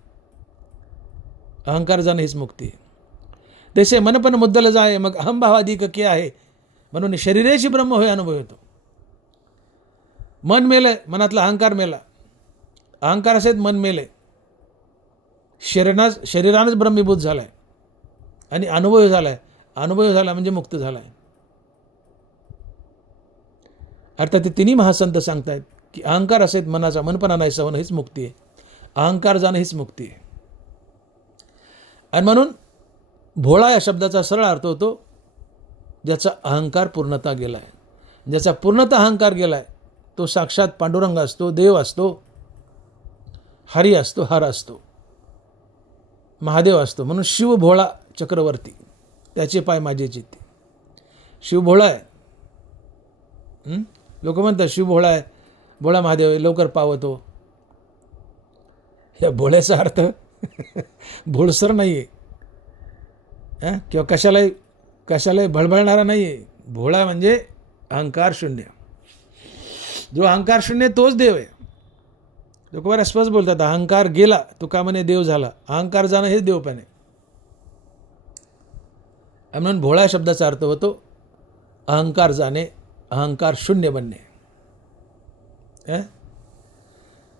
अहंकार जाणं हीच मुक्ती आहे. तसे मनपण मुद्दल जाय मग अहंभावाधिक के आहे, म्हणून शरीरेची ब्रह्म होय अनुभव होतो. मन मेलं, मनातला अहंकार मेला. अहंकार असेल मन मेले, शरीरानंच ब्रह्मीभूत झाला आहे आणि अनुभव झाला आहे. अनुभव झाला म्हणजे मुक्त झाला आहे. अर्थात ते तिन्ही महासंत सांगतायत की अहंकार असेल मनाचा, मनपणा नाही सवन हीच मुक्ती आहे. अहंकार जाणं हीच मुक्ती आहे. आणि म्हणून भोळा या शब्दाचा सरळ अर्थ होतो ज्याचा अहंकार पूर्णता गेला आहे. ज्याचा पूर्णतः अहंकार गेला आहे तो साक्षात पांडुरंग असतो, देव असतो, हरी असतो, हर असतो, महादेव असतो. म्हणून शिव भोळा चक्रवर्ती, त्याचे पाय माझे चित्ते. शिव भोळा आहे. लोक म्हणतात शिव भोळा आहे, भोळा महादेव आहे, लवकर पावतो. या भोळ्याचा अर्थ भोळसर नाही आहे किंवा कशालाही भळभळणारा नाही आहे. भोळा म्हणजे अहंकार शून्य. जो अहंकार शून्य तोच देव आहे. लोक बऱ्याच स्पष्ट बोलतात अहंकार गेला तुका म्हणे देव झाला. अहंकार जाणं हेच देवपण आहे. म्हणून भोळा शब्दाचा अर्थ होतो अहंकार जाणे, अहंकार शून्य बनणे.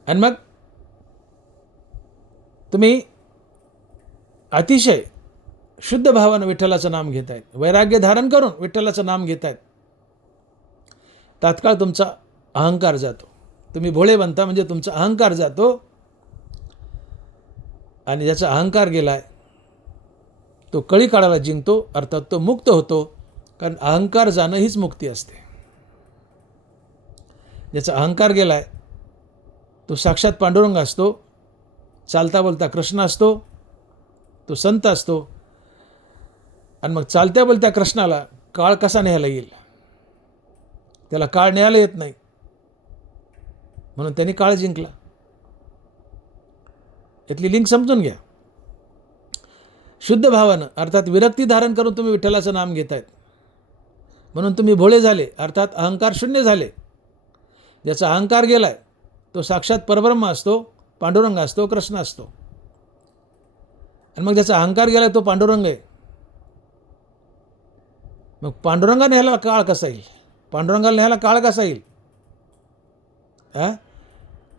आणि मग तुम्ही अतिशय शुद्ध भावानं विठ्ठलाचं नाम घेत आहेत, वैराग्य धारण करून विठ्ठलाचं नाम घेत आहेत. तात्काळ तुमचा अहंकार जातो. तुम्ही भोळे बनता म्हणजे तुमचा अहंकार जातो. आणि ज्याचा अहंकार गेलाय तो कळी काळाला जिंकतो, अर्थात तो मुक्त होतो. कारण अहंकार जाणं हीच मुक्ती असते. ज्याचा अहंकार गेलाय तो साक्षात पांडुरंग असतो, चालता बोलता कृष्ण असतो, तो संत असतो. आणि मग चालत्या बोलत्या कृष्णाला काळ कसा न्यायला येईल? त्याला काळ न्यायला येत नाही, म्हणून त्यांनी काळ जिंकला. यातली लिंक समजून घ्या. शुद्ध भावानं अर्थात विरक्ती धारण करून तुम्ही विठ्ठलाचं नाम घेतायत म्हणून तुम्ही भोळे झाले, अर्थात अहंकार शून्य झाले. ज्याचा अहंकार गेलाय तो साक्षात परब्रह्म असतो, पांडुरंग असतो, कृष्ण असतो. आणि मग ज्याचा अहंकार गेलाय तो पांडुरंग आहे. मग पांडुरंगा न्यायला काळ कसा येईल? पांडुरंगाला न्यायला काळ कसा येईल?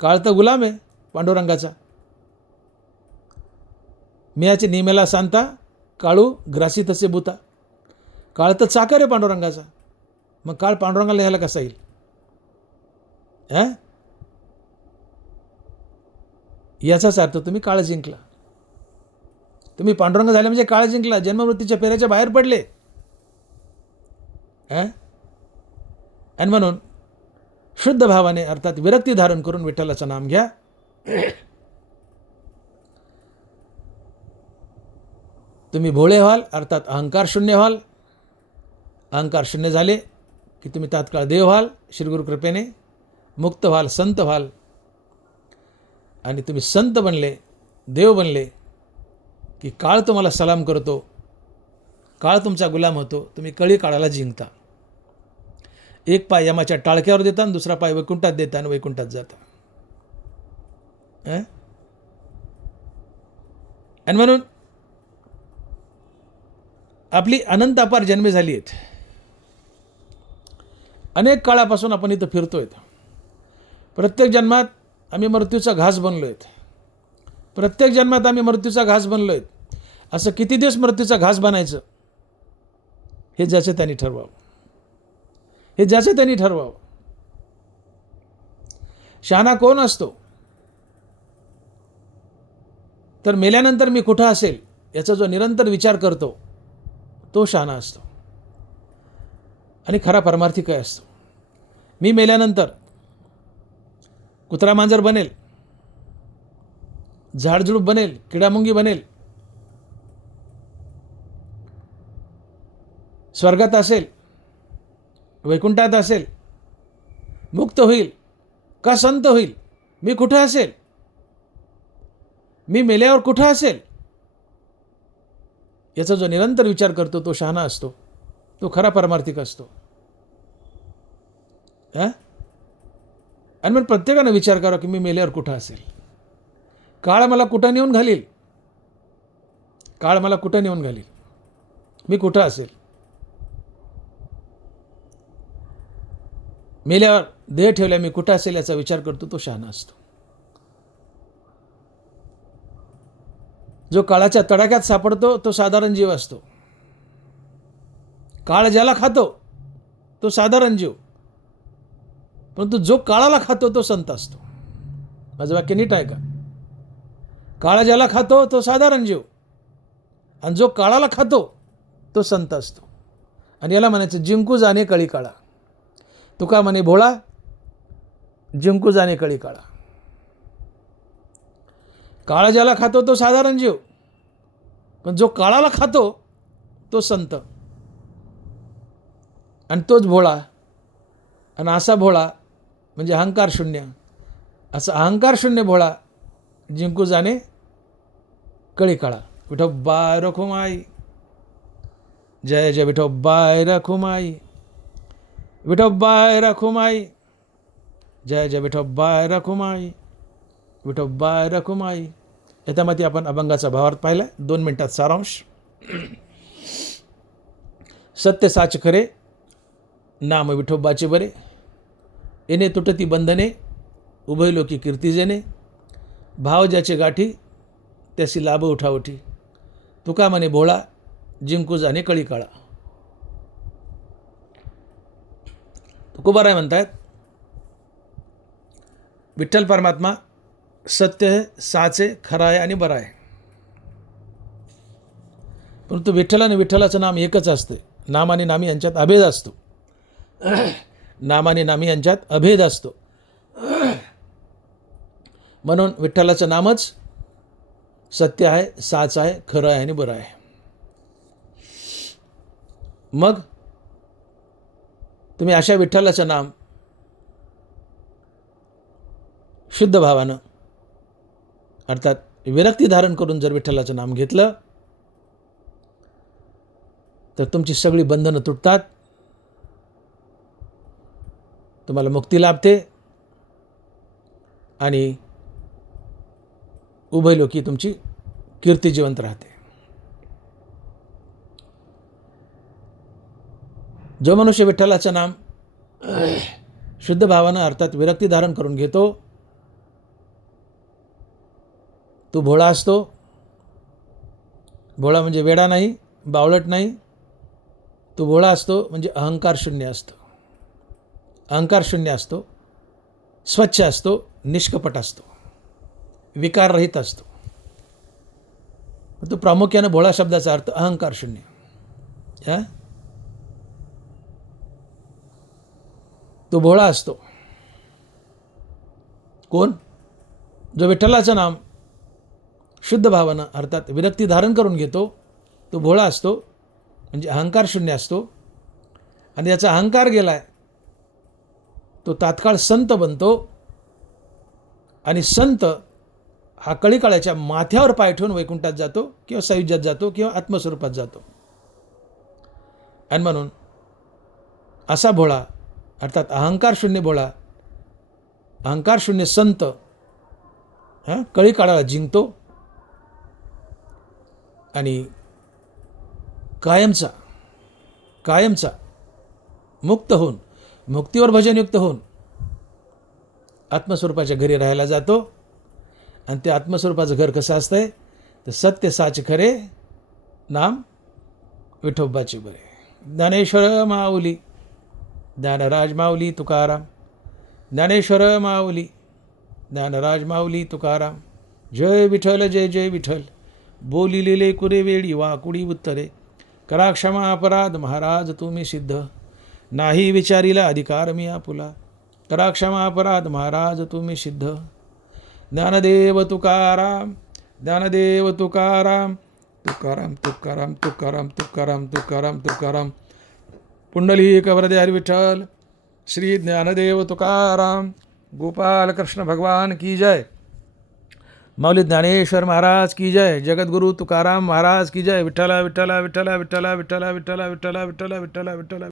काळ तर गुलाम आहे पांडुरंगाचा. मियाचे निमेला सांता काळू ग्रासी तसे बुता. काळ तर चाकर आहे पांडुरंगाचा. मग काळ पांडुरंगाला न्यायला कसा येईल? याचाच अर्थ तुम्ही काळ जिंकला. तुम्ही पांडुरंग झाले म्हणजे काळ जिंकला, जन्ममृत्यूच्या फेऱ्याच्या बाहेर पडले. आणि म्हणून शुद्ध भावाने अर्थात विरक्ती धारण करून विठ्ठलाचं नाम घ्या. तुम्ही भोळे व्हाल, अर्थात अहंकार शून्य व्हाल. अहंकार शून्य झाले की तुम्ही तात्काळ देव व्हाल, श्रीगुरु कृपेने मुक्त व्हाल, संत व्हाल. आणि तुम्ही संत बनले, देव बनले की काळ तुम्हाला सलाम करतो, काळ तुमचा गुलाम होतो. तुम्ही कळी काळाला जिंकता. एक पाय यमाच्या टाळक्यावर देता आणि दुसरा पाय वैकुंठात देता आणि वैकुंठात जाता. आणि म्हणून आपली अनंत अपार जन्मे झाली आहेत. अनेक काळापासून आपण इथं फिरतोय. प्रत्येक जन्मात आम्ही मृत्यूचा घास बनलो आहेत. प्रत्येक जन्मात आम्ही मृत्यूचा घास बनलो आहेत. असं किती दिवस मृत्यूचा घास बनायचं हे ज्याचं त्यांनी ठरवावं. हे ज्याचं त्यांनी ठरवावं. शहाणा कोण असतो? तर मेल्यानंतर मी कुठं असेल याचा जो निरंतर विचार करतो तो शहाणा असतो. आणि खरा परमार्थी काय असतो? मी मेल्यानंतर कुत्रा मांजर बनेल, झाडझुडूप बनेल, किडामुंगी बनेल, स्वर्गात असेल, वैकुंठात असेल, मुक्त होईल का संत होईल? मी कुठं असेल? मी मेल्यावर कुठं असेल? याचा जो निरंतर विचार करतो तो शहाणा असतो. तो खरा परमार्थिक असतो. आणि मग प्रत्येकानं विचार करा की मी मेल्यावर कुठं असेल? काळ मला कुठं नेऊन घालील? काळ मला कुठं नेऊन घालील? मी कुठं असेल? मेल्यावर देह ठेवल्या मी कुठं असेल याचा विचार करतो तो शहाणा असतो. जो काळाच्या तडाख्यात सापडतो तो साधारण जीव असतो. काळ ज्याला खातो तो साधारण जीव, परंतु जो काळाला खातो तो संत असतो. माझं वाक्य नीट आहे का? काळ ज्याला खातो तो साधारण जीव आणि जो काळाला खातो तो संत असतो. आणि याला म्हणायचं जिंकू जाणे कळी काळा. तुका म्हणे भोळा जिंकू जाणे कळी काळा. काळ ज्याला खातो तो साधारण जीव, पण जो काळाला खातो तो संत आणि तोच भोळा. आणि असा भोळा म्हणजे अहंकार शून्य. असा अहंकार शून्य भोळा जिंकू जाणे कळी काळा. विठोबाय रखुमाई, जय जय विठोबाय रखुमाई, विठोबाय रखुमाई, जय जय विठोबाय रखुमाई, विठोबाय रखुमाई. याच्यामध्ये आपण अभंगाचा भावार्थ पाहिला. 2 मिनिटात सारांश. सत्य साच खरे, नाम विठोबाचे बरे, येणे तुटती बंधने, उभयलोकी कीर्तिजने, भाव ज्याचे गाठी त्यासी लाभ उठावठी, तुका म्हणे भोळा जिंकू जाणे कळी काळा. तुकोबाराय म्हणतात विठ्ठल परमात्मा सत्य आहे, साच आहे, खरा आहे आणि बरा आहे. परंतु विठ्ठल आणि विठ्ठलाचं नाम एकच असते. नाम आणि नामी यांच्यात अभेद असतो. नाम आणि नामी यांच्यात अभेद असतो. म्हणून विठ्ठलाचं नामच सत्य आहे, साच आहे, खरं आहे आणि बरं आहे. मग तुम्ही अशा विठ्ठलाचं नाम शुद्ध भावानं अर्थात विरक्ती धारण करून जर विठ्ठलाचं नाम घेतलं तर तुमची सगळी बंधनं तुटतात, तुम्हाला मुक्ती लाभते आणि उभयलोकी तुमची कीर्ती जिवंत राहते. जो मनुष्य विठ्ठलाचं नाम शुद्ध भावानं अर्थात विरक्ती धारण करून घेतो तो भोळा असतो. भोळा म्हणजे वेडा नाही, बावळट नाही. तो भोळा असतो म्हणजे अहंकार शून्य असतो. अहंकार शून्य असतो, स्वच्छ असतो, निष्कपट असतो, विकाररहित असतो. तो प्रामुख्याने भोळा शब्दाचा अर्थ अहंकार शून्य. तो भोळा असतो. कोण? जो विठ्ठलाचं नाम शुद्ध भावानं अर्थात विरक्ती धारण करून घेतो तो भोळा असतो म्हणजे अहंकार शून्य असतो. आणि याचा अहंकार गेलाय तो तात्काळ संत बनतो. आणि संत हा कळीकाळाच्या माथ्यावर पाय ठेवून वैकुंठात जातो किंवा सायुज्यात जातो किंवा आत्मस्वरूपात जातो. आणि म्हणून असा भोळा अर्थात अहंकार शून्य भोळा, अहंकार शून्य संत कळीकाळाला जिंकतो आणि कायमचा मुक्त होऊन, मुक्तीवर भजनयुक्त होऊन आत्मस्वरूपाच्या घरी राहायला जातो. आणि ते आत्मस्वरूपाचं घर कसं असतंय, तर सत्य साच खरे, नाम विठोबाचे बरे. ज्ञानेश्वर माऊली, ज्ञानराज माऊली तुकाराम. ज्ञानेश्वर माऊली, ज्ञानराज माऊली तुकाराम. जय विठ्ठल, जय जय विठ्ठल. बोलिलेले कुरे वेळी वाकुडी उत्तरे. करा क्षमा अपराध महाराज तुम्ही सिद्ध. नाही विचारिला अधिकार मी आपुला. करा क्षमा अपराध महाराज तुम्ही सिद्ध. ज्ञानदेव तुकाराम, ज्ञानदेव तुकाराम. तुकाराम तुकाराम तुकाराम तुकाराम तुकाराम तुकाराम. पुंडलिक वरदे हरी विठ्ठल. श्री ज्ञानदेव तुकाराम. गोपाल कृष्ण भगवान की जय. माऊली ज्ञानेश्वर महाराज की जय. जगद्गुरु तुकाराम महाराज की जय. विठ्ठला विठ्ठला विठ्ठला विठ्ठला विठ्ठला विठ्ठला विठ्ठला विठ्ठला विठ्ठला विठ्ठला.